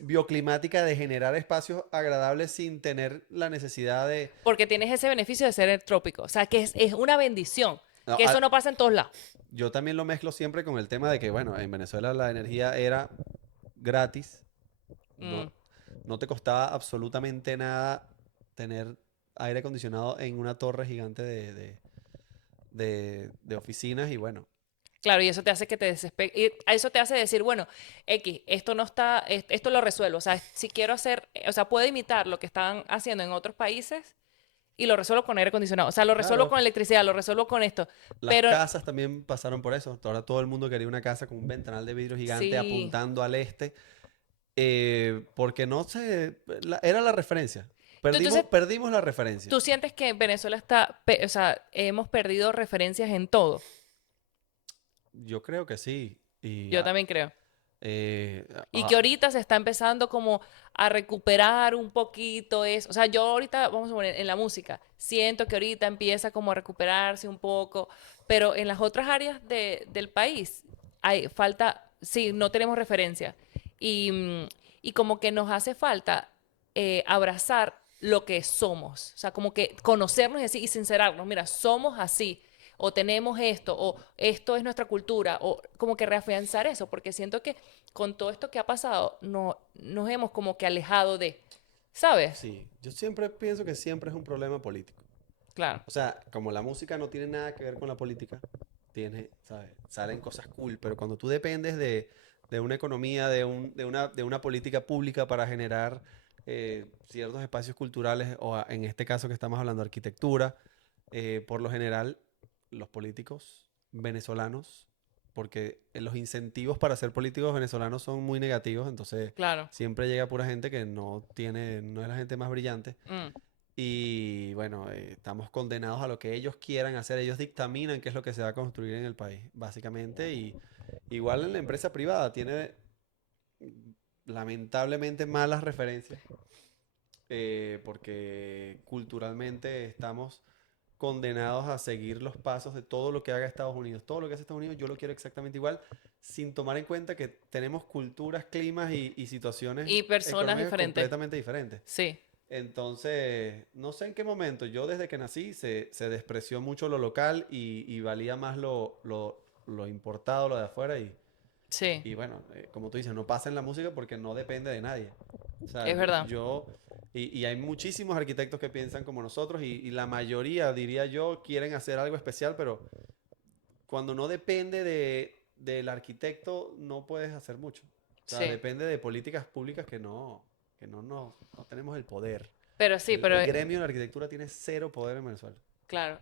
bioclimática de generar espacios agradables sin tener la necesidad de... Porque tienes ese beneficio de ser el trópico. O sea, que es una bendición. No, Que eso no pasa en todos lados. yo también lo mezclo siempre con el tema de que, bueno, en Venezuela la energía era gratis, Mm. no, no te costaba absolutamente nada tener aire acondicionado en una torre gigante de oficinas y bueno, Claro, y eso te hace que te desesperes. Y eso te hace decir, bueno, X, esto no está, esto lo resuelvo. O sea, si quiero hacer, o sea, puedo imitar lo que están haciendo en otros países y lo resuelvo con aire acondicionado. O sea, lo resuelvo claro, con electricidad, lo resuelvo con esto. las Pero casas también pasaron por eso. Ahora todo el mundo quería una casa con un ventanal de vidrio gigante sí. apuntando al este, porque no se, era la referencia. Entonces, Perdimos la referencia. ¿tú sientes que Venezuela está, o sea, hemos perdido referencias en todo? Yo creo que sí. Yo también creo. Eh, Y que ah, ahorita se está empezando como a recuperar un poquito eso. O sea, yo ahorita, vamos a poner en la música, siento que ahorita empieza como a recuperarse un poco, pero en las otras áreas del país hay falta, sí, no tenemos referencia. Y, y como que nos hace falta abrazar lo que somos. O sea, como que conocernos y, así, y sincerarnos. Mira, somos así. O tenemos esto, o esto es nuestra cultura, o como que reafianzar eso, porque siento que con todo esto que ha pasado, no, nos hemos como que alejado de, ¿sabes? sí, yo siempre pienso que siempre es un problema político. Claro. O sea, como la música no tiene nada que ver con la política, tiene, ¿sabes? Salen cosas cool, pero cuando tú dependes de una economía, de una política pública para generar ciertos espacios culturales, en este caso que estamos hablando de arquitectura, por lo general, los políticos venezolanos, porque los incentivos para ser políticos venezolanos son muy negativos, entonces Claro. siempre llega pura gente que no es la gente más brillante. Mm, Y bueno, estamos condenados a lo que ellos quieran hacer. Ellos dictaminan qué es lo que se va a construir en el país, básicamente. Y igual en la empresa privada tiene lamentablemente malas referencias, porque culturalmente estamos condenados a seguir los pasos de todo lo que haga Estados Unidos. Todo lo que hace Estados Unidos yo lo quiero exactamente igual, sin tomar en cuenta que tenemos culturas, climas y situaciones Y personas económicas diferentes. completamente diferentes. Sí, Entonces, no sé en qué momento, yo desde que nací se despreció mucho lo local y valía más lo importado, lo de afuera. sí, Y bueno, como tú dices, no pasa en la música porque no depende de nadie. O sea, es verdad. y hay muchísimos arquitectos que piensan como nosotros y la mayoría, diría yo, quieren hacer algo especial, pero cuando no depende del arquitecto, no puedes hacer mucho. O sea, Sí. depende de políticas públicas no tenemos el poder. Pero sí, pero El gremio de la arquitectura tiene cero poder en Venezuela. claro.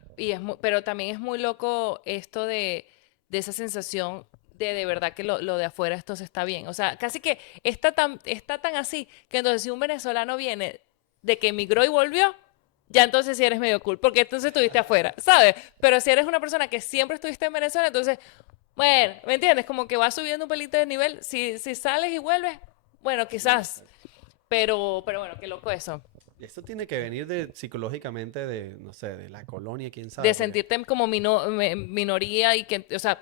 Pero también es muy loco esto de esa sensación de verdad que lo de afuera esto se está bien. O sea, casi que está tan así que entonces si un venezolano viene de que emigró y volvió, ya entonces sí eres medio cool, porque entonces estuviste afuera, ¿sabes? Pero si eres una persona que siempre estuviste en Venezuela, entonces, bueno, ¿me entiendes? Como que vas subiendo un pelito de nivel. Si sales y vuelves, bueno, quizás. Pero bueno, qué loco eso. Y esto tiene que venir psicológicamente no sé, de la colonia, quién sabe. De Porque, sentirte como minoría y que, o sea,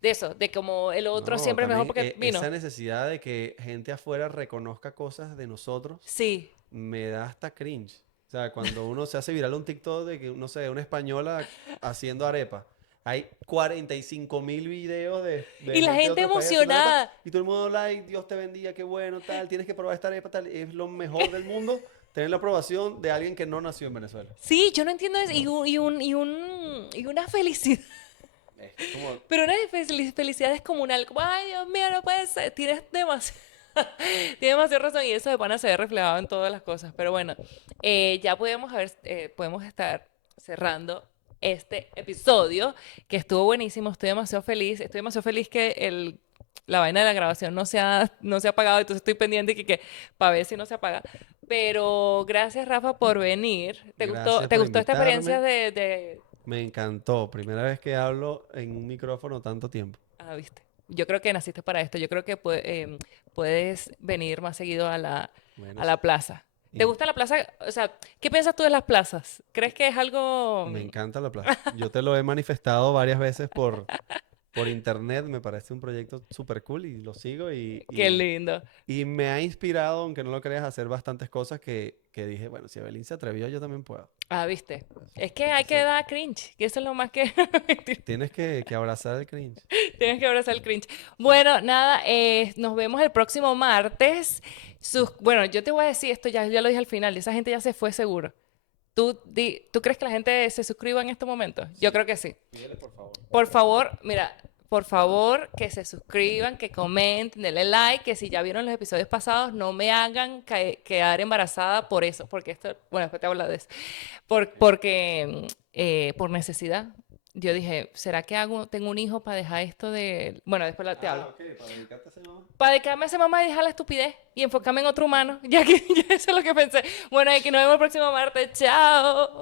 de eso, de como el otro no, siempre es mejor también porque vino. esa necesidad de que gente afuera reconozca cosas de nosotros Sí, me da hasta cringe. O sea, cuando uno se hace viral un TikTok de que, no sé, una española haciendo arepa. Hay 45.000 videos de y la gente de gente otros países haciendo arepa emocionada. y todo el mundo like, Dios te bendiga, qué bueno, tal, tienes que probar esta arepa, tal. Es lo mejor del mundo tener la aprobación de alguien que no nació en Venezuela. Sí, yo no entiendo eso. Y una felicidad. Es como, Pero una felicidad descomunal. Como, ay, Dios mío, no puede ser. Tienes demasiado. Tienes demasiada razón y eso de pana se ve reflejado en todas las cosas. Pero bueno, ya podemos estar cerrando este episodio que estuvo buenísimo. Estoy demasiado feliz. Estoy demasiado feliz que la vaina de la grabación no se ha apagado. Entonces estoy pendiente que para ver si no se apaga. Pero gracias, Rafa, por venir. gracias ¿Te por gustó esta experiencia invitarme. de... Me encantó. Primera vez que hablo en un micrófono tanto tiempo. Ah, viste. Yo creo que naciste para esto. Yo creo que puedes venir más seguido a Bueno, a sí. la plaza. ¿Te Y gusta la plaza? O sea, ¿qué piensas tú de las plazas? ¿Crees que es algo... me encanta la plaza. Yo te lo he manifestado varias veces por internet. Me parece un proyecto súper cool y lo sigo Qué lindo. y me ha inspirado, aunque no lo creas, a hacer bastantes cosas que dije, bueno, si Evelyn se atrevió, yo también puedo. Ah, viste. Es que hay que Entonces, dar cringe, que eso es lo más que... Mentira, tienes que abrazar el cringe. tienes que abrazar el cringe. Bueno, nada, nos vemos el próximo martes. Bueno, yo te voy a decir esto, ya lo dije al final, esa gente ya se fue seguro. ¿Tú crees que la gente se suscriba en estos momentos? Yo creo que sí. Pídele, por favor. Por favor, mira, por favor que se suscriban, que comenten, denle like, que si ya vieron los episodios pasados, no me hagan quedar embarazada por eso, porque esto, bueno, después te hablo de eso, por necesidad. Yo dije, ¿será que tengo un hijo para dejar esto de... Bueno, después te hablo. Ok, para dedicarte a ese mamá. Para dedicarme a esa mamá y dejar la estupidez y enfocarme en otro humano, ya que ya eso es lo que pensé. Bueno, y que nos vemos el próximo martes. Chao.